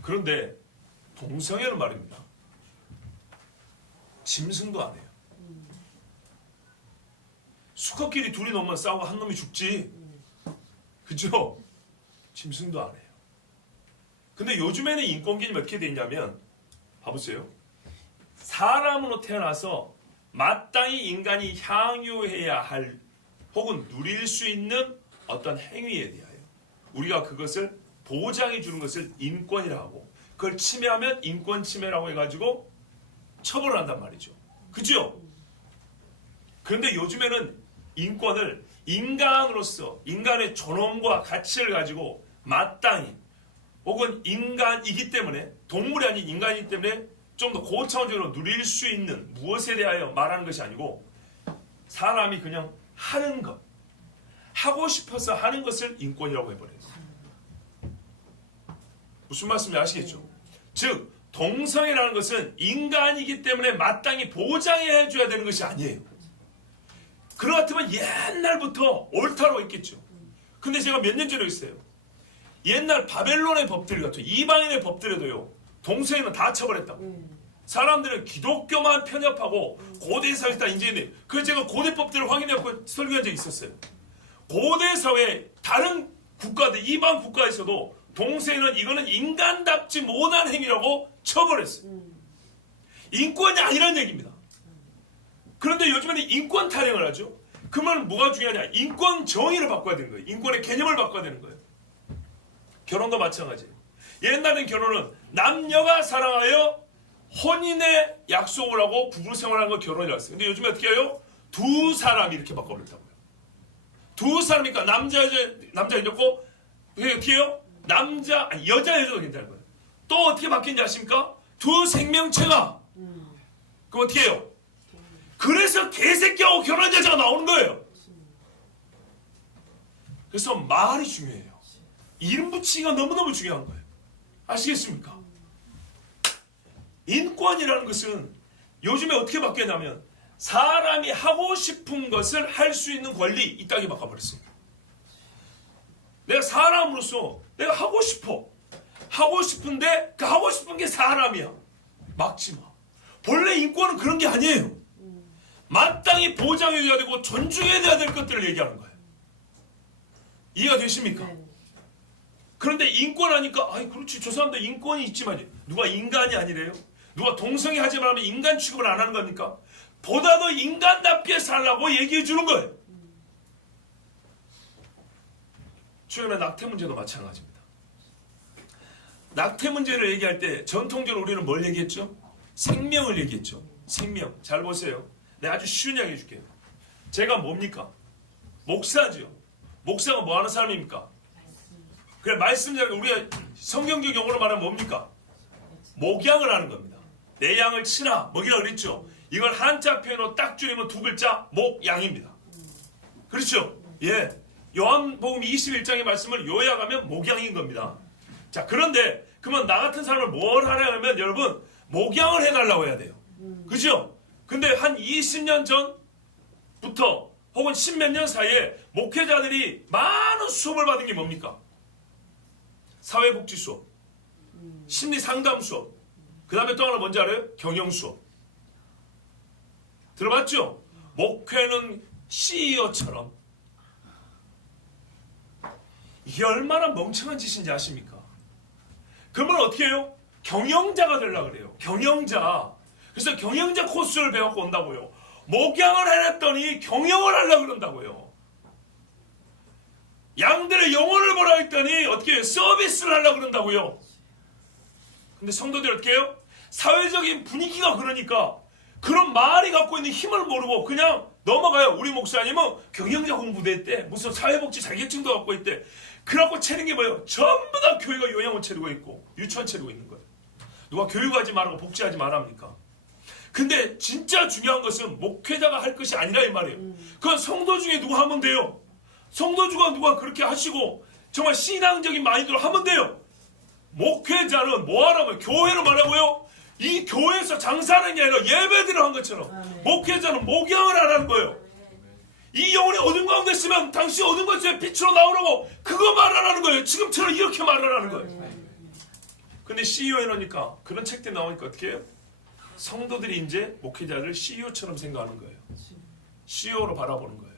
그런데 동성애는 말입니다. 짐승도 안 해요. 수컷끼리 둘이 넘으면 싸우고 한 놈이 죽지. 그죠? 짐승도 안 해요. 근데 요즘에는 인권 개념이 어떻게 돼 있냐면 봐보세요. 사람으로 태어나서 마땅히 인간이 향유해야 할 혹은 누릴 수 있는 어떤 행위에 대하여 우리가 그것을 보장해 주는 것을 인권이라고 하고 그걸 침해하면 인권 침해라고 해가지고 처벌을 한단 말이죠. 그죠? 그런데 요즘에는 인권을 인간으로서 인간의 존엄과 가치를 가지고 마땅히 혹은 인간이기 때문에 동물이 아닌 인간이기 때문에 좀 더 고차원적으로 누릴 수 있는 무엇에 대하여 말하는 것이 아니고 사람이 그냥 하는 것, 하고 싶어서 하는 것을 인권이라고 해버려요. 무슨 말씀인지 아시겠죠? 즉 동성애라는 것은 인간이기 때문에 마땅히 보장해 줘야 되는 것이 아니에요. 그러 같으면 옛날부터 옳다고 했겠죠. 근데 제가 몇 년 전에 있어요. 옛날 바벨론의 법들 같은 이방인의 법들에도요. 동성애는 다 처벌했다고. 사람들은 기독교만 편협하고 고대 사회에 다 인정했는데 그래서 제가 고대 법들을 확인해서 설교한 적이 있었어요. 고대 사회 다른 국가들 이방 국가에서도 동성애는 이거는 인간답지 못한 행위라고 처벌했어요. 인권이 아니란 얘기입니다. 그런데 요즘에는 인권 타령을 하죠. 그러면 뭐가 중요하냐? 인권 정의를 바꿔야 되는 거예요. 인권의 개념을 바꿔야 되는 거예요. 결혼도 마찬가지예요. 옛날엔 결혼은 남녀가 사랑하여 혼인의 약속을 하고 부부 생활하는 걸 결혼이라고 했어요. 근데 요즘에 어떻게 해요? 두 사람이 이렇게 바꿔버렸다고요. 두 사람이니까 남자 괜찮고 어떻게 해요? 여자도 괜찮은 거예요. 또 어떻게 바뀌는지 아십니까? 두 생명체가 그럼 어떻게 해요? 그래서 개새끼하고 결혼한 여자가 나오는 거예요. 그래서 말이 중요해요. 이름 붙이기가 너무너무 중요한 거예요. 아시겠습니까? 인권이라는 것은 요즘에 어떻게 바뀌었냐면 사람이 하고 싶은 것을 할 수 있는 권리 이따게 바꿔버렸어요. 내가 사람으로서 내가 하고 싶어. 하고 싶은데 그 하고 싶은 게 사람이야. 막지 마. 본래 인권은 그런 게 아니에요. 마땅히 보장해야 되고 존중해야 될 것들을 얘기하는 거예요. 이해가 되십니까? 그런데 인권하니까 아이 그렇지 저 사람도 인권이 있지만 누가 인간이 아니래요? 누가 동성애 하지 말라면 인간 취급을 안 하는 겁니까? 보다 더 인간답게 살라고 얘기해 주는 거예요. 최근에 낙태 문제도 마찬가지입니다. 낙태 문제를 얘기할 때 전통적으로 우리는 뭘 얘기했죠? 생명을 얘기했죠. 생명. 잘 보세요. 내가 아주 쉬운 이야기 해줄게요. 제가 뭡니까? 목사죠. 목사가 뭐 하는 사람입니까? 그래, 말씀대로 우리가 성경적 용어로 말하면 뭡니까? 목양을 하는 겁니다. 내 양을 치라 먹이라 그랬죠. 이걸 한자 표현으로 딱 줄이면 두 글자 목양입니다. 그렇죠? 예. 요한복음 21장의 말씀을 요약하면 목양인 겁니다. 자, 그런데 그러면 나 같은 사람을 뭘 하려면 여러분 목양을 해달라고 해야 돼요. 그죠? 근데 한 20년 전부터 혹은 10몇 년 사이에 목회자들이 많은 수업을 받은 게 뭡니까? 사회복지 수업, 심리상담 수업, 그 다음에 또 하나 뭔지 알아요? 경영 수업. 들어봤죠? 목회는 CEO처럼. 이게 얼마나 멍청한 짓인지 아십니까? 그러면 어떻게 해요? 경영자가 되려고 그래요. 경영자. 그래서 경영자 코스를 배워서 온다고요. 목양을 해냈더니 경영을 하려고 그런다고요. 양들의 영혼을 보라 했더니 어떻게 해요? 서비스를 하려고 그런다고요. 근데 성도들이 어떻게 해요? 사회적인 분위기가 그러니까 그런 말이 갖고 있는 힘을 모르고 그냥 넘어가요. 우리 목사님은 경영자 공부대 했대. 무슨 사회복지 자격증도 갖고 있대. 그래갖고 차린 게 뭐예요? 전부 다 교회가 요양원 차리고 있고 유치원 차리고 있는 거예요. 누가 교육하지 말라고 복지하지 말합니까? 근데 진짜 중요한 것은 목회자가 할 것이 아니라 이 말이에요. 그건 성도 중에 누가 하면 돼요. 성도 중에 누가 그렇게 하시고 정말 신앙적인 마인드로 하면 돼요. 목회자는 뭐 하라고요? 교회로 말하고요. 이 교회에서 장사하는 게 아니라 예배드리러 한 것처럼 목회자는 목양을 하라는 거예요. 이 영혼이 어둠 가운데 있으면 당신 어둠 가운데 빛으로 나오라고 그거 말하라는 거예요. 지금처럼 이렇게 말하라는 거예요. 근데 CEO 해놓으니까 그런 책들이 나오니까 어떻게 해요? 성도들이 이제 목회자를 CEO처럼 생각하는 거예요. CEO로 바라보는 거예요.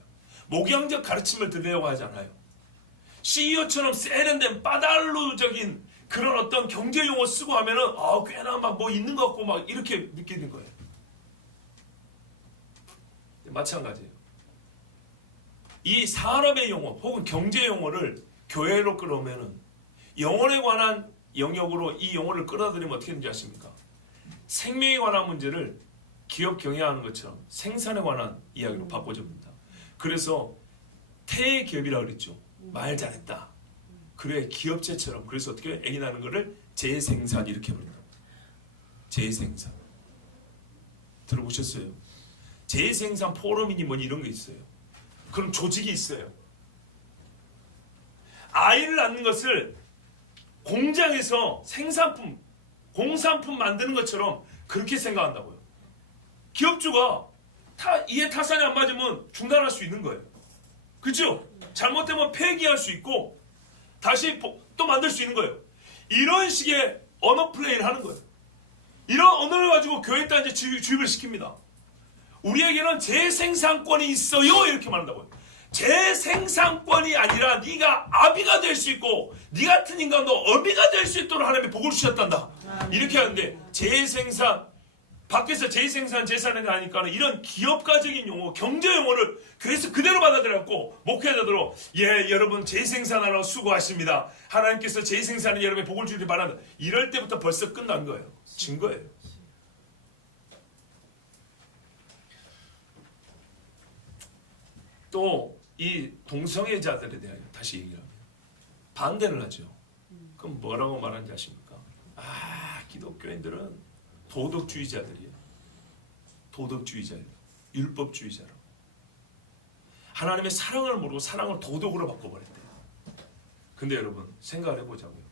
목양적 가르침을 들으려고 하잖아요. CEO처럼 세련된 빠달루적인 그런 어떤 경제 용어 쓰고 하면은 꽤나 막 뭐 있는 것 같고 막 이렇게 느끼는 거예요. 마찬가지예요. 이 산업의 용어 혹은 경제 용어를 교회로 끌어오면은 영혼에 관한 영역으로 이 용어를 끌어들이면 어떻게 되는지 아십니까? 생명에 관한 문제를 기업 경영하는 것처럼 생산에 관한 이야기로 바꿔줍니다. 그래서 태의 기업이라고 그랬죠. 말 잘했다. 그래 기업체처럼 그래서 어떻게 애기 나는 거를 재생산 이렇게 부른다. 재생산. 들어보셨어요? 재생산 포럼이니 뭐니 이런 게 있어요. 그럼 조직이 있어요. 아이를 낳는 것을 공장에서 생산품, 공산품 만드는 것처럼 그렇게 생각한다고요. 기업주가 이해 타산이 안 맞으면 중단할 수 있는 거예요. 그죠? 잘못되면 폐기할 수 있고 다시 또 만들 수 있는 거예요. 이런 식의 언어 플레이를 하는 거예요. 이런 언어를 가지고 교회에다 이제 주입을 시킵니다. 우리에게는 재생산권이 있어요 이렇게 말한다고요. 재생산권이 아니라 네가 아비가 될 수 있고 네 같은 인간도 어비가 될 수 있도록 하나님이 복을 주셨단다. 이렇게 하는데 재생산 밖에서 재생산 재산을 하니까 이런 기업가적인 용어 경제 용어를 교회에서 그대로 받아들였고 목회자들로 여러분 재생산하러 수고하십니다. 하나님께서 재생산에 여러분의 복을 주기를 바란다. 이럴 때부터 벌써 끝난 거예요. 진 거예요. 또 이 동성애자들에 대하여 다시 얘기합니다. 반대를 하죠. 그럼 뭐라고 말하는지 아십니까? 기독교인들은 도덕주의자들이에요. 도덕주의자예요. 율법주의자로. 하나님의 사랑을 모르고 사랑을 도덕으로 바꿔버렸대요. 근데 여러분 생각을 해보자고요.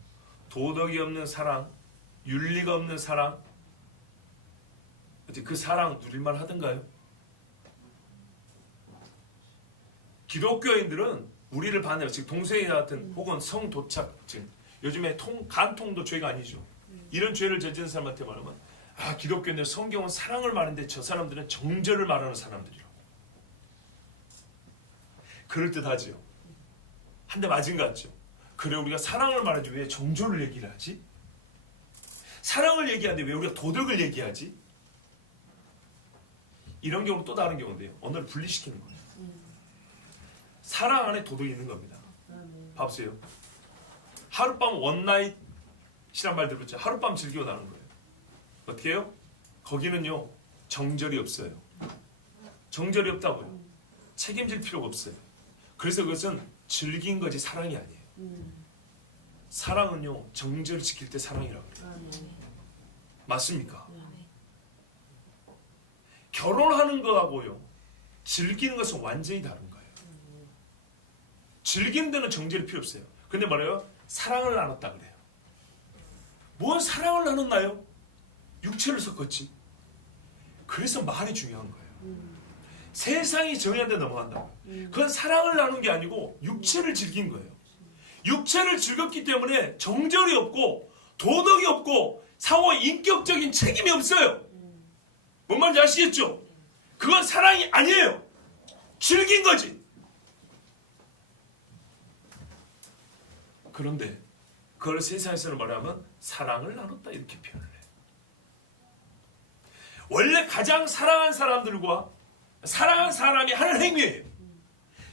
도덕이 없는 사랑, 윤리가 없는 사랑, 그 사랑 누릴만 하던가요? 기독교인들은 우리를 반대로 즉 동성애자 같은 혹은 성도착증 요즘에 간통도 죄가 아니죠. 이런 죄를 저지른 사람한테 말하면 기독교인들 성경은 사랑을 말하는데 저 사람들은 정죄를 말하는 사람들이라고. 그럴듯하죠. 한 대 맞은 것 같죠. 그래 우리가 사랑을 말하지 왜 정죄를 얘기를 하지? 사랑을 얘기하는데 왜 우리가 도덕을 얘기하지? 이런 경우 또 다른 경우인데요. 언어를 분리시키는 거예요. 사랑 안에 도덕이 있는 겁니다. 봐보세요. 하룻밤 원나잇이란 말 들었죠. 하룻밤 즐기고 나는 거예요. 어떻게 해요? 거기는요 정절이 없어요. 정절이 없다고요. 책임질 필요가 없어요. 그래서 그것은 즐긴 거지 사랑이 아니에요. 사랑은요 정절을 지킬 때 사랑이라고 해요. 맞습니까? 결혼하는 거하고요 즐기는 것은 완전히 다른 거예요. 즐기는 데는 정절이 필요 없어요. 근데 뭐래요? 사랑을 나눴다 그래요. 뭔 사랑을 나눴나요? 육체를 섞었지. 그래서 말이 중요한 거예요. 세상이 정의한 데 넘어간다고. 그건 사랑을 나눈 게 아니고 육체를 즐긴 거예요. 육체를 즐겼기 때문에 정절이 없고 도덕이 없고 사후 인격적인 책임이 없어요. 뭔 말인지 아시겠죠? 그건 사랑이 아니에요. 즐긴 거지. 그런데 그걸 세상에서는 뭐냐면 사랑을 나눴다 이렇게 표현을 해요. 원래 가장 사랑한 사람들과 사랑한 사람이 하는 행위예요.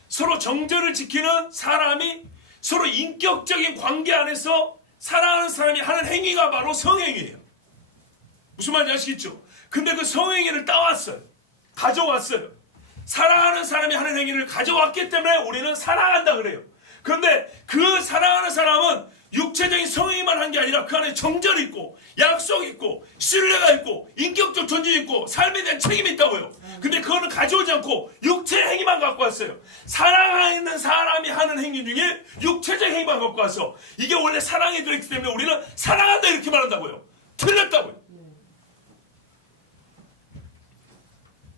서로 정절을 지키는 사람이 서로 인격적인 관계 안에서 사랑하는 사람이 하는 행위가 바로 성행위예요. 무슨 말인지 아시겠죠? 근데 그 성행위를 따왔어요. 가져왔어요. 사랑하는 사람이 하는 행위를 가져왔기 때문에 우리는 사랑한다 그래요. 그런데 그 사랑하는 사람은 육체적인 성행위만 한 게 아니라 그 안에 정절이 있고 약속이 있고 신뢰가 있고 인격적 존중이 있고 삶에 대한 책임이 있다고요. 근데 그거는 가져오지 않고 육체 행위만 갖고 왔어요. 사랑하는 사람이 하는 행위 중에 육체적 행위만 갖고 와서 이게 원래 사랑이 들어있기 때문에 우리는 사랑한다 이렇게 말한다고요. 틀렸다고요.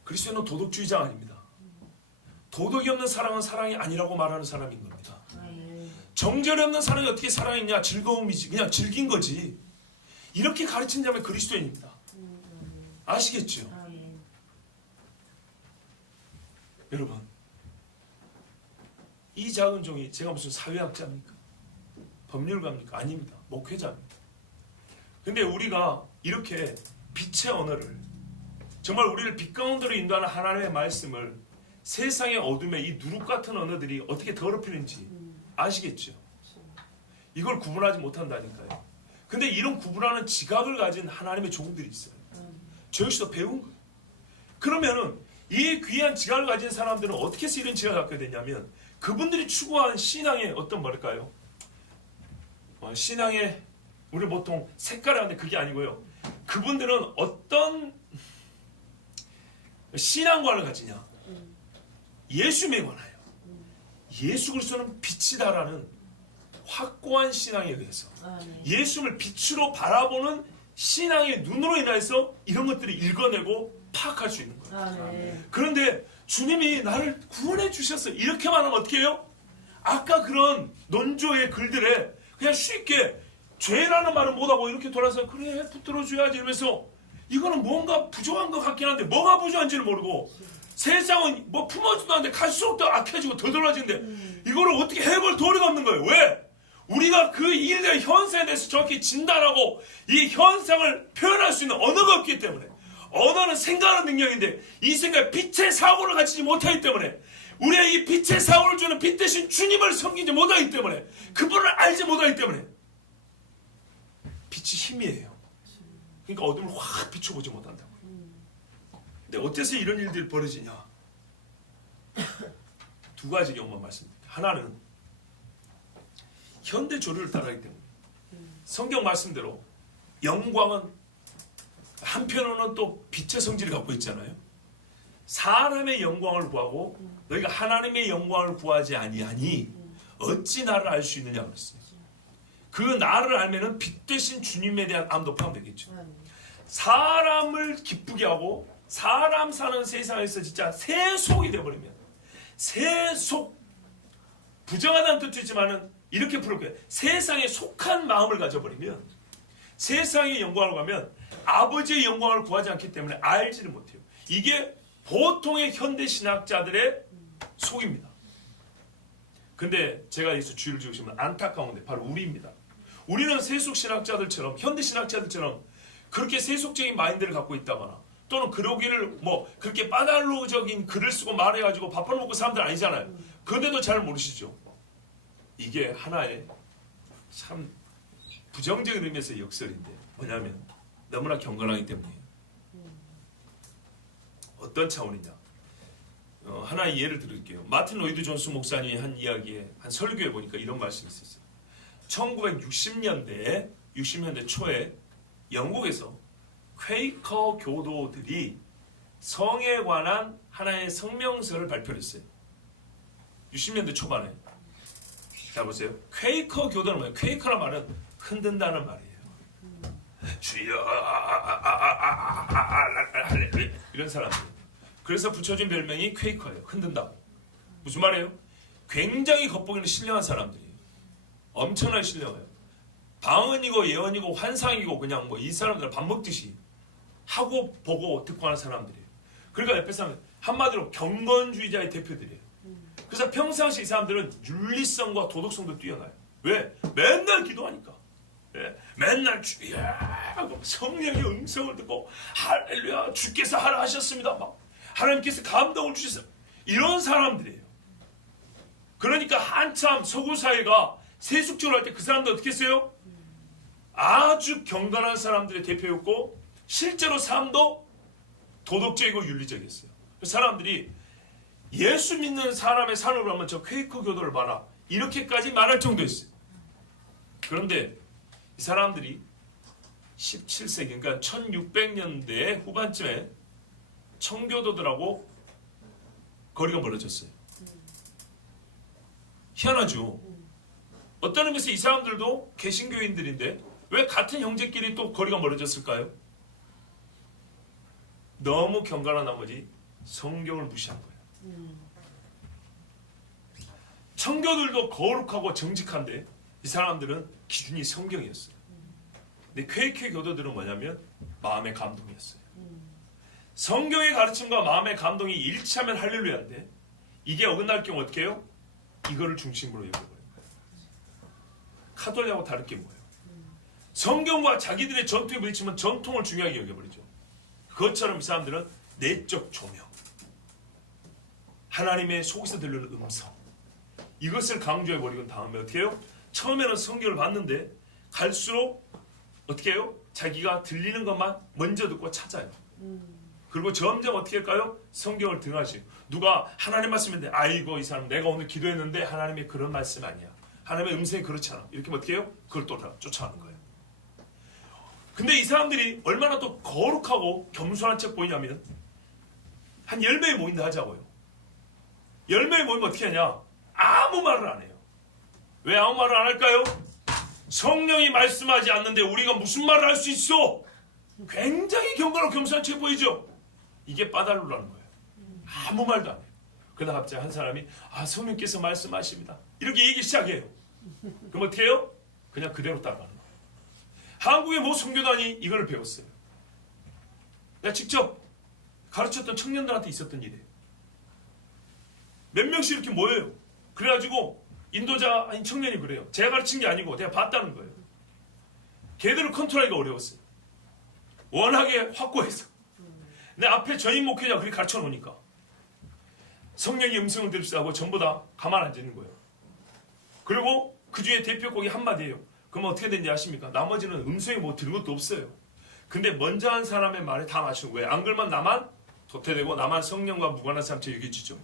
그리스도는 도덕주의자 아닙니다. 도덕이 없는 사랑은 사랑이 아니라고 말하는 사람인 겁니다. 정절이 없는 사랑이 어떻게 사랑이냐? 즐거움이지. 그냥 즐긴 거지. 이렇게 가르친 자면 그리스도인입니다. 아시겠죠? 여러분, 이 작은 종이 제가 무슨 사회학자입니까? 법률가입니까? 아닙니다. 목회자입니다. 근데 우리가 이렇게 빛의 언어를 정말 우리를 빛 가운데로 인도하는 하나님의 말씀을 세상의 어둠에 이 누룩 같은 언어들이 어떻게 더럽히는지 아시겠죠? 이걸 구분하지 못한다니까요. 근데 이런 구분하는 지각을 가진 하나님의 종들이 있어요. 저기서도 배운 거예요. 그러면은 이 귀한 지각을 가진 사람들은 어떻게 해서 이런 지각을 갖게 되냐면 그분들이 추구하는 신앙의 어떤 뭐랄까요? 신앙의 우리 보통 색깔을 하는데 그게 아니고요. 그분들은 어떤 신앙관을 가지냐? 예수에 관하여 예수 그리스도는 빛이다라는 확고한 신앙에 의해서 예수를 빛으로 바라보는 신앙의 눈으로 인해서 이런 것들을 읽어내고 파악할 수 있는 거예요. 그런데 주님이 나를 구원해 주셨어요. 이렇게만 하면 어떻게 해요? 아까 그런 논조의 글들에 그냥 쉽게 죄라는 말은 못하고 이렇게 돌아서 그래 붙들어줘야지 이러면서 이거는 뭔가 부족한 것 같긴 한데 뭐가 부족한지를 모르고 세상은 뭐 품어주도 않는데 갈수록 더 악해지고 더 돌아지는데 이거를 어떻게 해볼 도리가 없는 거예요. 왜? 우리가 그 일의 현상에 대해서 정확히 진단하고 이 현상을 표현할 수 있는 언어가 없기 때문에 언어는 생각하는 능력인데 이 생각 빛의 사고를 가지지 못하기 때문에 우리의 이 빛의 사고를 주는 빛 대신 주님을 섬기지 못하기 때문에 그분을 알지 못하기 때문에 빛이 힘이에요. 그러니까 어둠을 확 비춰보지 못한다고요. 근데 어째서 이런 일들이 벌어지냐? 두 가지 경우만 말씀드립니다. 하나는 현대 조류를 따르기 때문에 성경 말씀대로 영광은 한편으로는 또 빛의 성질을 갖고 있잖아요. 사람의 영광을 구하고 너희가 하나님의 영광을 구하지 아니하니 어찌 나를 알 수 있느냐 그랬어요. 그 나를 알면은 빛 대신 주님에 대한 암도 포함되겠죠. 사람을 기쁘게 하고 사람 사는 세상에서 진짜 세속이 되어버리면 세속 부정하다는 뜻도 있지만은 이렇게 부를게요. 세상에 속한 마음을 가져버리면 세상의 영광을 구하면 아버지의 영광을 구하지 않기 때문에 알지를 못해요. 이게 보통의 현대 신학자들의 속입니다. 근데 제가 여기서 주의를 주고 싶으면 안타까운데 바로 우리입니다. 우리는 세속 신학자들처럼 현대 신학자들처럼 그렇게 세속적인 마인드를 갖고 있다거나 또는 그러기를 뭐 그렇게 빠달로적인 글을 쓰고 말해가지고 밥벌 먹고 사람들 아니잖아요. 그런데도 잘 모르시죠. 이게 하나의 참 부정적인 의미에서 역설인데 뭐냐면 너무나 경건하기 때문이에요. 어떤 차원이냐? 하나의 예를 드릴게요. 마틴 로이드 존스 목사님이 한 이야기에 한 설교에 보니까 이런 말씀이 있었어요. 1960년대 초에 영국에서 퀘이커 교도들이 성에 관한 하나의 성명서를 발표했어요. 60년대 초반에. 자 보세요. 퀘이커 교도는 뭐예요? 퀘이커란 말은 흔든다는 말이에요. 주여 할렐루야 이런 사람들. 그래서 붙여준 별명이 퀘이커예요. 흔든다고. 무슨 말이에요? 굉장히 겉보기는 신령한 사람들이에요. 엄청나게 신령해요. 방언이고 예언이고 환상이고 그냥 뭐 이 사람들은 밥 먹듯이 하고 보고 듣고 하는 사람들이에요. 그러니까 옆에 사람 한마디로 경건주의자의 대표들이에요. 그래서 평상시 이 사람들은 윤리성과 도덕성도 뛰어나요. 왜? 맨날 기도하니까. 예? 맨날 주여 성령의 음성을 듣고 할렐루야 주께서 하라 하셨습니다. 막 하나님께서 감동을 주셨어요. 이런 사람들이에요. 그러니까 한참 서구 사회가 세속적으로 할 때 그 사람들 어떻게 했어요? 아주 경건한 사람들의 대표였고 실제로 삶도 도덕적이고 윤리적이었어요. 그 사람들이 예수 믿는 사람의 산으로 하면 저 퀘이커 교도를 봐라 이렇게까지 말할 정도였어요. 그런데 이 사람들이 17세기 그러니까 1600년대 후반쯤에 청교도들하고 거리가 멀어졌어요. 희한하죠. 어떤 의미에서 이 사람들도 개신교인들인데 왜 같은 형제끼리 또 거리가 멀어졌을까요? 너무 경건한 나머지 성경을 무시한 거예요. 청교들도 거룩하고 정직한데 이 사람들은 기준이 성경이었어요. 근데 퀘이커 교도들은 뭐냐면 마음의 감동이었어요. 성경의 가르침과 마음의 감동이 일치하면 할렐루야인데 이게 어긋날 경우 어떻게 해요? 이거를 중심으로 여겨버린 거예요. 카톨릭하고 다른 게 뭐예요? 성경과 자기들의 전통에 부딪히면 전통을 중요하게 여겨버리죠. 그것처럼 이 사람들은 내적 조명, 하나님의 속에서 들리는 음성 이것을 강조해버리고 다음에 어떻게 해요? 처음에는 성경을 봤는데 갈수록 어떻게 해요? 자기가 들리는 것만 먼저 듣고 찾아요. 그리고 점점 어떻게 할까요? 성경을 등하시고 누가 하나님 말씀인데 아이고 이 사람 내가 오늘 기도했는데 하나님의 그런 말씀 아니야. 하나님의 음성이 그렇지 않아. 이렇게 어떻게 해요? 그걸 또 쫓아가는 거예요. 근데 이 사람들이 얼마나 또 거룩하고 겸손한 척 보이냐면 한 10명이 모인다 하자고요. 10명이 모이면 어떻게 하냐? 아무 말을 안 해요. 왜 아무 말을 안 할까요? 성령이 말씀하지 않는데 우리가 무슨 말을 할 수 있어? 굉장히 경건하고 겸손한 척 보이죠? 이게 빠달루라는 거예요. 아무 말도 안 해요. 그러다 갑자기 한 사람이 성령께서 말씀하십니다. 이렇게 얘기 시작해요. 그럼 어떻게 해요? 그냥 그대로 따라가는 거예요. 한국의 모 선교단이 이걸 배웠어요. 내가 직접 가르쳤던 청년들한테 있었던 일이에요. 몇 명씩 이렇게 모여요. 그래가지고 인도자 아닌 청년이 그래요. 제가 가르친 게 아니고 내가 봤다는 거예요. 걔들을 컨트롤하기가 어려웠어요. 워낙에 확고해서. 내 앞에 전임 목회자가 그렇게 가르쳐 놓으니까 성령의 음성을 들읍시다 하고 전부 다 가만 앉아 있는 거예요. 그리고 그 중에 대표곡이 한마디예요. 그럼 어떻게 되는지 아십니까? 나머지는 음성이 뭐 들은 것도 없어요. 근데 먼저 한 사람의 말에 다 맞추는 거예요. 안 그러면 나만 도태되고 나만 성령과 무관한 사람처럼 여겨지죠.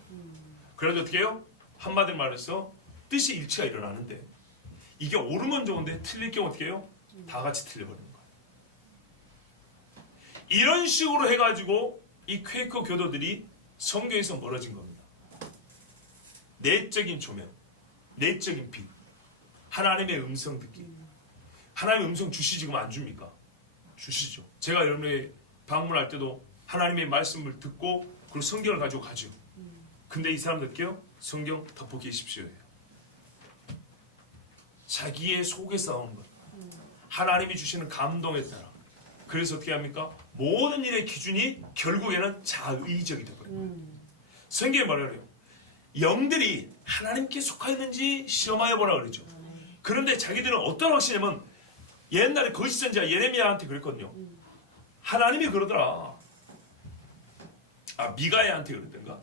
그래도 어떻게 해요? 한마디로 말해서 뜻이 일치가 일어나는데 이게 옳으면 좋은데 틀릴 경우 어떻게 해요? 다 같이 틀려버리는 거예요. 이런 식으로 해가지고 이 퀘이커 교도들이 성경에서 멀어진 겁니다. 내적인 조명, 내적인 빛, 하나님의 음성 듣기. 하나님의 음성 주시지 그럼 안 줍니까? 주시죠. 제가 여러분에게 방문할 때도 하나님의 말씀을 듣고 그리고 성경을 가지고 가죠. 근데 이 사람들께요 성경 덮어 계십시오. 자기의 속에서 나오는 것. 하나님이 주시는 감동에 따라. 그래서 어떻게 합니까? 모든 일의 기준이 결국에는 자의적이 되어버려요. 성경에 뭐라 그래요? 영들이 하나님께 속하였는지 시험하여 보라 그러죠. 그런데 자기들은 어떤 확신이냐면 옛날에 거짓 선지자 예레미야한테 그랬거든요. 하나님이 그러더라. 미가야한테 그랬던가?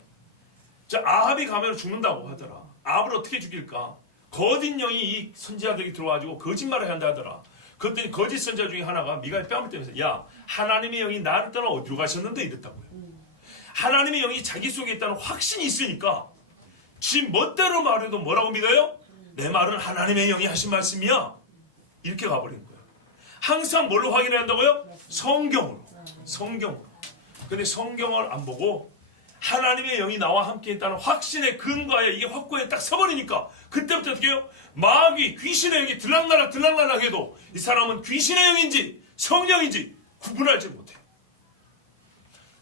자, 아합이 가면 죽는다고 하더라. 아합을 어떻게 죽일까? 거짓 영이 이 선지자들이 들어와가지고 거짓말을 한다 하더라. 그랬더니 거짓 선지자 중에 하나가 미가의 뺨을 때면서 야 하나님의 영이 나를 떠나 어디로 가셨는데 이랬다고요. 하나님의 영이 자기 속에 있다는 확신이 있으니까 지 멋대로 말해도 뭐라고 믿어요? 내 말은 하나님의 영이 하신 말씀이야. 이렇게 가버린 거예요. 항상 뭘로 확인해야 한다고요? 성경으로. 성경으로. 근데 성경을 안 보고 하나님의 영이 나와 함께 있다는 확신의 근거에 이게 확고에 딱 서버리니까 그때부터 어떻게 해요? 마귀 귀신의 영이 들락날락 해도 이 사람은 귀신의 영인지 성령인지 구분하지 못해요.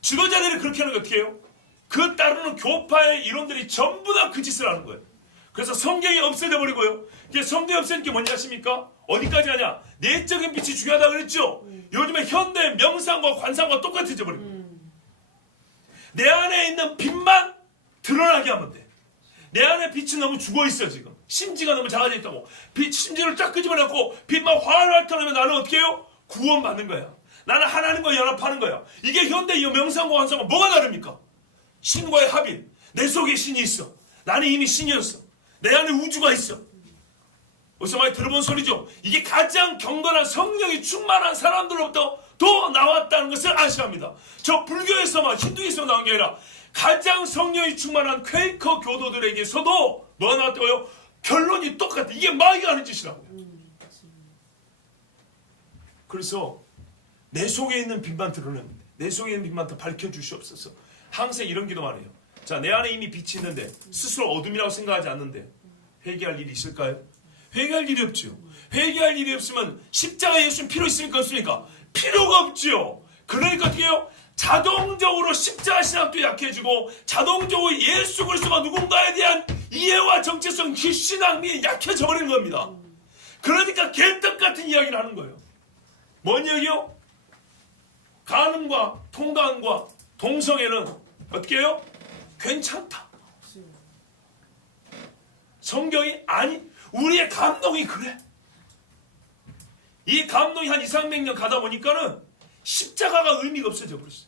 지도자들이 그렇게 하는 게 어떻게 해요? 그 따르는 교파의 이론들이 전부 다 그 짓을 하는 거예요. 그래서 성경이 없어져 버리고요. 이게 성경이 없애는 게 뭔지 아십니까? 어디까지 하냐? 내적인 빛이 중요하다 그랬죠? 요즘에 현대 명상과 관상과 똑같아져 버리고 내 안에 있는 빛만 드러나게 하면 돼. 내 안에 빛은 너무 죽어있어 지금. 심지가 너무 작아져 있다고. 심지를 쫙 끄집어내고 빛만 활활 터내면 나는 어떻게 해요? 구원받는 거야. 나는 하나님과 연합하는 거야. 이게 현대 이 명상과 관상과 뭐가 다릅니까? 신과의 합일. 내 속에 신이 있어. 나는 이미 신이었어. 내 안에 우주가 있어. 어디서 많이 들어본 소리죠? 이게 가장 경건한 성령이 충만한 사람들로부터 더 나왔다는 것을 아셔야 합니다. 저 불교에서만 힌두에서 나온 게 아니라 가장 성령이 충만한 퀘이커 교도들에게서도 뭐가 나왔다고요? 결론이 똑같아. 이게 마귀가 하는 짓이라고요. 그래서 내 속에 있는 빛만 드러내면 돼. 내 속에 있는 빛만 더 밝혀주시옵소서. 항상 이런 기도만 해요. 자, 내 안에 이미 빛이 있는데 스스로 어둠이라고 생각하지 않는데 회개할 일이 있을까요? 회개할 일이 없죠. 회개할 일이 없으면 십자가 예수님 필요 있습니까? 없습니까? 필요가 없죠. 그러니까 어떻게 해요? 자동적으로 십자가 신학도 약해지고 자동적으로 예수 그리스도가 누군가에 대한 이해와 정체성 신앙이 약해져 버리는 겁니다. 그러니까 개떡 같은 이야기를 하는 거예요. 뭔 이야기요? 간음과 통간과 동성애는 어떻게 해요? 괜찮다. 성경이 아니 우리의 감동이 그래. 이 감동이 한 200~300년 가다 보니까는 십자가가 의미가 없어져 버렸어요.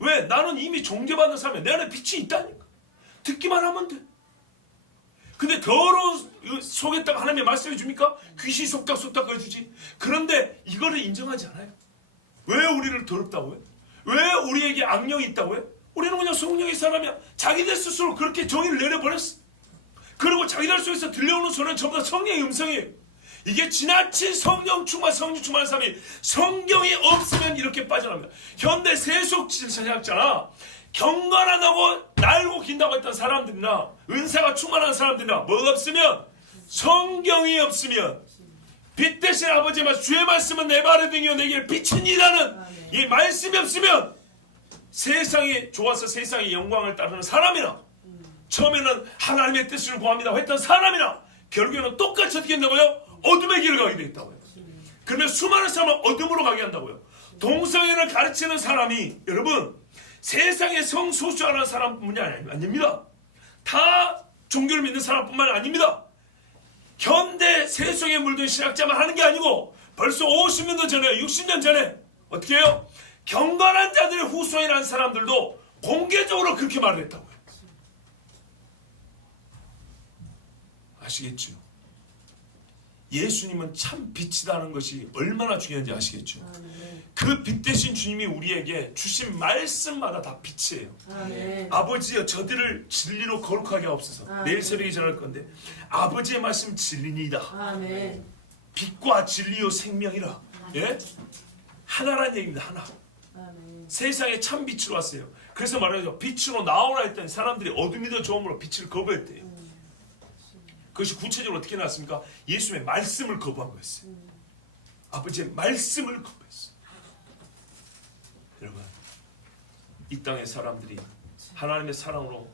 왜? 나는 이미 종교받는 사람이야. 내 안에 빛이 있다니까. 듣기만 하면 돼. 근데 더러운 속에다가 하나님의 말씀해 줍니까? 귀신이 속닥속닥 거려주지. 그런데 이거를 인정하지 않아요. 왜 우리를 더럽다고 해? 왜 우리에게 악령이 있다고 해? 우리는 그냥 성령의 사람이야. 자기들 스스로 그렇게 정의를 내려버렸어. 그리고 자기들 속에서 들려오는 소리는 전부 다 성령의 음성이에요. 이게 지나친 성령 충만 사람이 성경이 없으면 이렇게 빠져나옵니다. 현대 세속신학자나 경건하다고 날고 긴다고 했던 사람들이나 은사가 충만한 사람들이나 뭐가 없으면 성경이 없으면 빛 대신 아버지의 말씀 주의 말씀은 내 발에 등이요 내게 빛은 이라는 이 말씀이 없으면 세상이 좋아서 세상의 영광을 따르는 사람이나 처음에는 하나님의 뜻을 구합니다 했던 사람이나 결국에는 똑같이 어떻게 한다고요? 어둠의 길을 가게 되겠다고요. 그러면 수많은 사람을 어둠으로 가게 한다고요. 동성애를 가르치는 사람이 여러분 세상에 성소수하는 사람뿐만이 아닙니다. 다 종교를 믿는 사람뿐만 아닙니다. 현대 세속에 물든 신학자만 하는 게 아니고 벌써 50년도 전에 60년 전에 어떻게 해요? 경건한 자들의 후손이라는 사람들도 공개적으로 그렇게 말을 했다고요. 아시겠죠? 예수님은 참 빛이라는 것이 얼마나 중요한지 아시겠죠? 그 빛 대신 주님이 우리에게 주신 말씀마다 다 빛이에요. 아버지여 저들을 진리로 거룩하게 하옵소서. 내일 새벽에 전할 건데 아버지의 말씀 진리니이다. 빛과 진리요 생명이라. 예? 하나란 얘기입니다. 하나. 세상에 참 빛으로 왔어요. 그래서 말하죠. 빛으로 나오라 했더니 사람들이 어둠이 더 좋음으로 빛을 거부했대요. 그것이 구체적으로 어떻게 나왔습니까? 예수님의 말씀을 거부한 거였어요. 아버지의 말씀을 거부했어요. 여러분, 이 땅의 사람들이 하나님의 사랑으로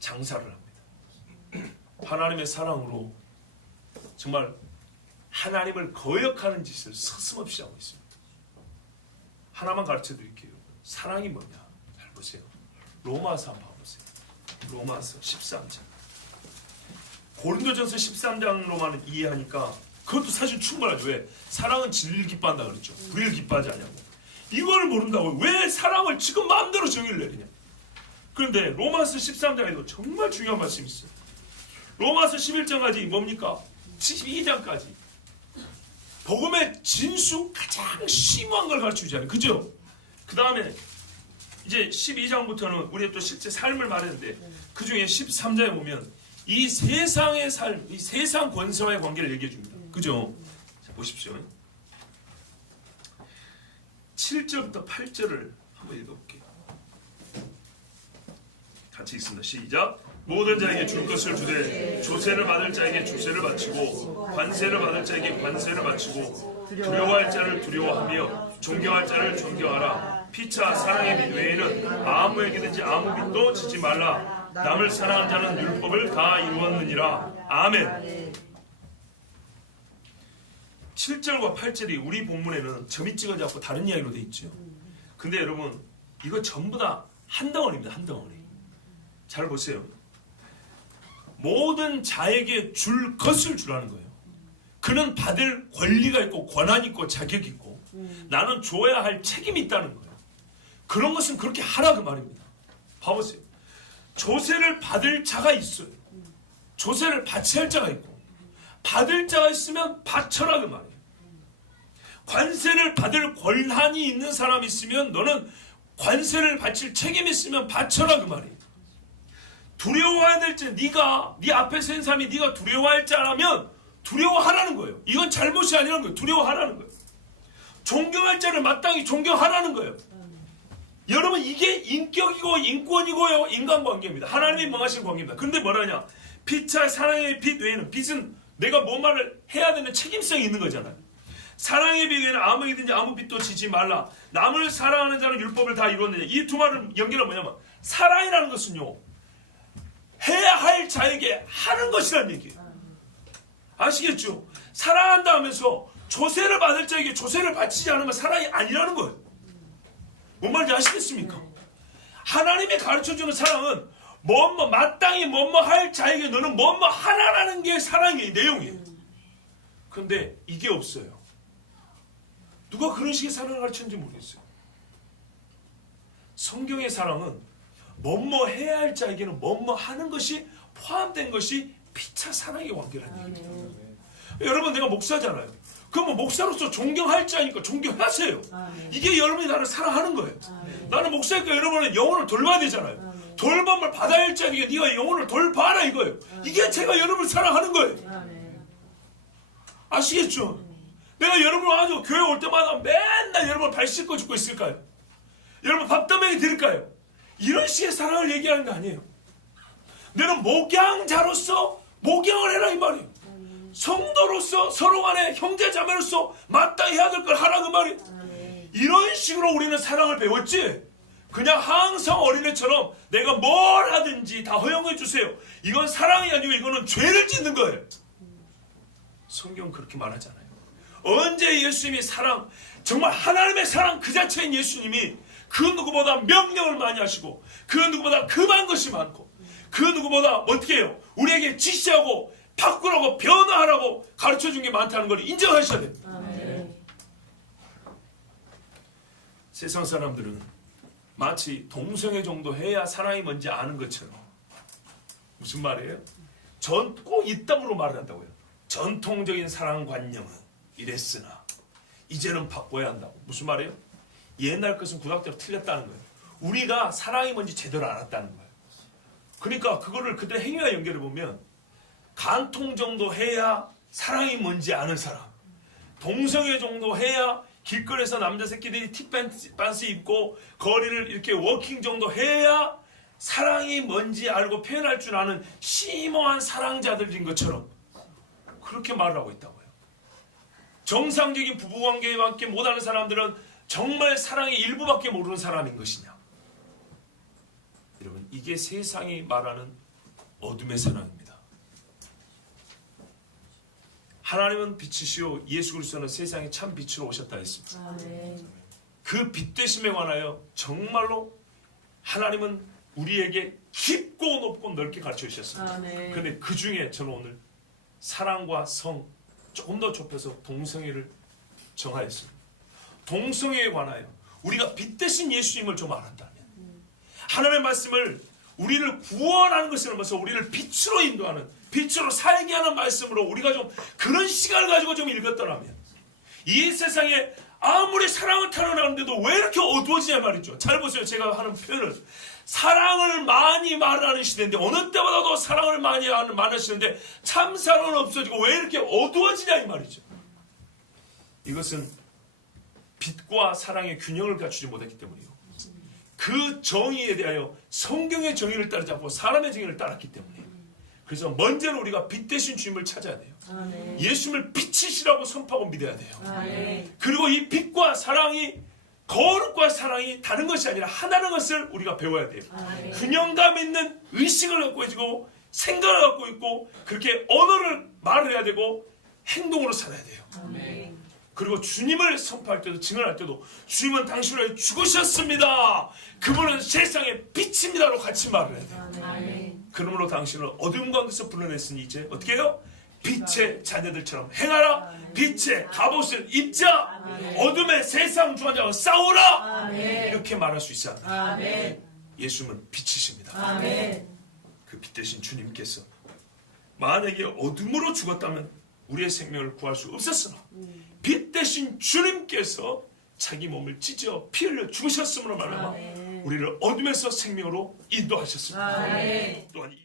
장사를 합니다. 하나님의 사랑으로 정말 하나님을 거역하는 짓을 서슴없이 하고 있습니다. 하나만 가르쳐 드릴게요. 사랑이 뭐냐? 잘 보세요. 로마서 한번 봐보세요. 로마서 13장. 고린도전서 13장로만 이해하니까 그것도 사실 충분하죠. 왜? 사랑은 진리를 기뻐한다 그랬죠. 불의를 기뻐하지 않냐고. 이걸 모른다고 왜 사랑을 지금 마음대로 정의를 내리냐. 그런데 로마서 13장에도 정말 중요한 말씀이 있어요. 로마서 11장까지 뭡니까? 12장까지 복음의 진수 가장 심오한 걸 가르쳐주잖아요. 그죠? 그 다음에 이제 12장부터는 우리의 또 실제 삶을 말했는데 그 중에 13장에 보면 이 세상의 삶, 이 세상 권세와의 관계를 얘기해 줍니다. 그죠? 자, 보십시오. 7절부터 8절을 한번 읽어볼게요. 같이 읽습니다. 시작. 모든 자에게 줄 것을 주되 조세를 받을 자에게 조세를 바치고 관세를 받을 자에게 관세를 바치고 두려워할 자를 두려워하며 존경할 자를 존경하라. 피차 사랑의 빚 외에는 아무에게든지 아무 빚도 지지 말라. 남을 사랑하는 자는 율법을 다 이루었느니라. 아멘. 7절과 8절이 우리 본문에는 점이 찍어져 갖고 다른 이야기로 돼 있죠. 근데 여러분 이거 전부 다 한 덩어리입니다. 한 덩어리. 잘 보세요. 모든 자에게 줄 것을 주라는 거예요. 그는 받을 권리가 있고 권한이 있고 자격이 있고 나는 줘야 할 책임이 있다는 거예요. 그런 것은 그렇게 하라 그 말입니다. 봐보세요. 조세를 받을 자가 있어요. 조세를 바쳐야 할 자가 있고 받을 자가 있으면 바쳐라 그 말이에요. 관세를 받을 권한이 있는 사람이 있으면 너는 관세를 바칠 책임이 있으면 바쳐라 그 말이에요. 두려워해야 될 때 네가 네 앞에 선 사람이 네가 두려워할 자라면 두려워하라는 거예요. 이건 잘못이 아니라는 거예요. 두려워하라는 거예요. 존경할 자를 마땅히 존경하라는 거예요. 여러분 이게 인격이고 인권이고요. 인간관계입니다. 하나님이 명하신 관계입니다. 그런데 뭐라냐. 피차 사랑의 빚 외에는 빚은 내가 뭔 말을 해야 되는 책임성이 있는 거잖아요. 사랑의 빚 외에는 아무에게든지 아무 빚도 지지 말라. 남을 사랑하는 자는 율법을 다 이루었느냐. 이 두 말을 연결하면 뭐냐면 사랑이라는 것은요. 해야 할 자에게 하는 것이란 얘기예요. 아시겠죠? 사랑한다 하면서 조세를 받을 자에게 조세를 바치지 않으면 사랑이 아니라는 거예요. 뭔 말인지 아시겠습니까? 하나님이 가르쳐주는 사랑은 마땅히 할 자에게 너는 하라라는 게 사랑의 내용이에요. 그런데 이게 없어요. 누가 그런 식의 사랑을 가르쳤는지 모르겠어요. 성경의 사랑은 해야 할 자에게는 하는 것이 포함된 것이 피차 사랑의 관계라는 얘기죠. 여러분 내가 목사잖아요. 그럼 목사로서 존경할 자니까 존경하세요. 이게 여러분이 나를 사랑하는 거예요. 나는 목사니까 여러분은 영혼을 돌봐야 되잖아요. 돌봄을 받아야 할 자에게 네가 영혼을 돌봐라 이거예요. 이게 제가 여러분을 사랑하는 거예요. 아시겠죠? 내가 여러분 와가지고 교회 올 때마다 맨날 여러분 발 씻고 죽고 있을까요? 여러분 밥 떠먹이 드릴까요? 이런 식의 사랑을 얘기하는 거 아니에요. 너는 목양자로서 목양을 해라 이 말이에요. 성도로서 서로 간에 형제자매로서 마땅히 해야 될 걸 하라 그 말이에요. 이런 식으로 우리는 사랑을 배웠지 그냥 항상 어린애처럼 내가 뭘 하든지 다 허용해 주세요. 이건 사랑이 아니고 이거는 죄를 짓는 거예요. 성경은 그렇게 말하잖아요. 언제 예수님이 사랑, 정말 하나님의 사랑 그 자체인 예수님이 그 누구보다 명령을 많이 하시고 그 누구보다 금한 것이 많고 그 누구보다 어떻게 해요? 우리에게 지시하고 바꾸라고 변화하라고 가르쳐준 게 많다는 걸 인정하셔야 돼요. 세상 사람들은 마치 동성애 정도 해야 사랑이 뭔지 아는 것처럼 무슨 말이에요? 꼭 이따구로 말을 한다고요. 전통적인 사랑관념은 이랬으나 이제는 바꿔야 한다고. 무슨 말이에요? 옛날 것은 구닥다리로 틀렸다는 거예요. 우리가 사랑이 뭔지 제대로 알았다는 거예요. 그러니까 그거를 그때 행위와 연결해 보면 간통 정도 해야 사랑이 뭔지 아는 사람, 동성애 정도 해야 길거리에서 남자 새끼들이 틱반스 입고 거리를 이렇게 워킹 정도 해야 사랑이 뭔지 알고 표현할 줄 아는 심오한 사랑자들인 것처럼 그렇게 말을 하고 있다고요. 정상적인 부부관계밖에 못하는 사람들은 정말 사랑의 일부밖에 모르는 사람인 것이냐. 여러분 이게 세상이 말하는 어둠의 사랑입니다. 하나님은 빛이시오 예수 그리스도는 세상에 참 빛으로 오셨다 했습니다. 그 빛 되심에 관하여 정말로 하나님은 우리에게 깊고 높고 넓게 가르쳐 주셨습니다. 그런데 그 중에 저는 오늘 사랑과 성 조금 더 좁혀서 동성애를 정하였습니다. 동성애에 관하여 우리가 빛 대신 예수님을 좀 알았다면 하나님의 말씀을 우리를 구원하는 것을 넘어서 우리를 빛으로 인도하는, 빛으로 살게 하는 말씀으로 우리가 좀 그런 시간을 가지고 좀 읽었더라면, 이 세상에 아무리 사랑을 타러나는데도 왜 이렇게 어두워지냐 말이죠. 잘 보세요. 제가 하는 표현을, 사랑을 많이 말하는 시대인데, 어느 때보다도 사랑을 많이 하는 시대인데 참 사랑은 없어지고 왜 이렇게 어두워지냐 이 말이죠. 이것은 빛과 사랑의 균형을 갖추지 못했기 때문이에요. 그 정의에 대하여 성경의 정의를 따르지 않고 사람의 정의를 따랐기 때문에, 그래서 먼저는 우리가 빛 대신 주님을 찾아야 돼요. 아멘. 예수님을 빛이시라고 선포하고 믿어야 돼요. 아멘. 그리고 이 빛과 사랑이, 거룩과 사랑이 다른 것이 아니라 하나는 것을 우리가 배워야 돼요. 아멘. 균형감 있는 의식을 갖고 있고 생각을 갖고 있고, 그렇게 언어를 말을 해야 되고 행동으로 살아야 돼요. 아멘. 그리고 주님을 선포할 때도, 증언할 때도 주님은 당신을 위해 죽으셨습니다, 그분은 세상의 빛입니다로 같이 말을 해야 돼요. 아멘. 그러므로 당신을 어둠 가운데서 불러냈으니 이제 어떻게 해요? 빛의 자녀들처럼 행하라. 빛의 갑옷을 입자. 어둠의 세상 주관자와 싸우라. 아멘. 이렇게 말할 수 있지 않나요? 아멘. 예수님은 빛이십니다. 아멘. 그 빛 대신 주님께서 만약에 어둠으로 죽었다면 우리의 생명을 구할 수 없었으나, 빛 대신 주님께서 자기 몸을 찢어 피 흘려 죽으셨음으로 말하면 아멘. 우리를 어둠에서 생명으로 인도하셨습니다. 아멘. 또한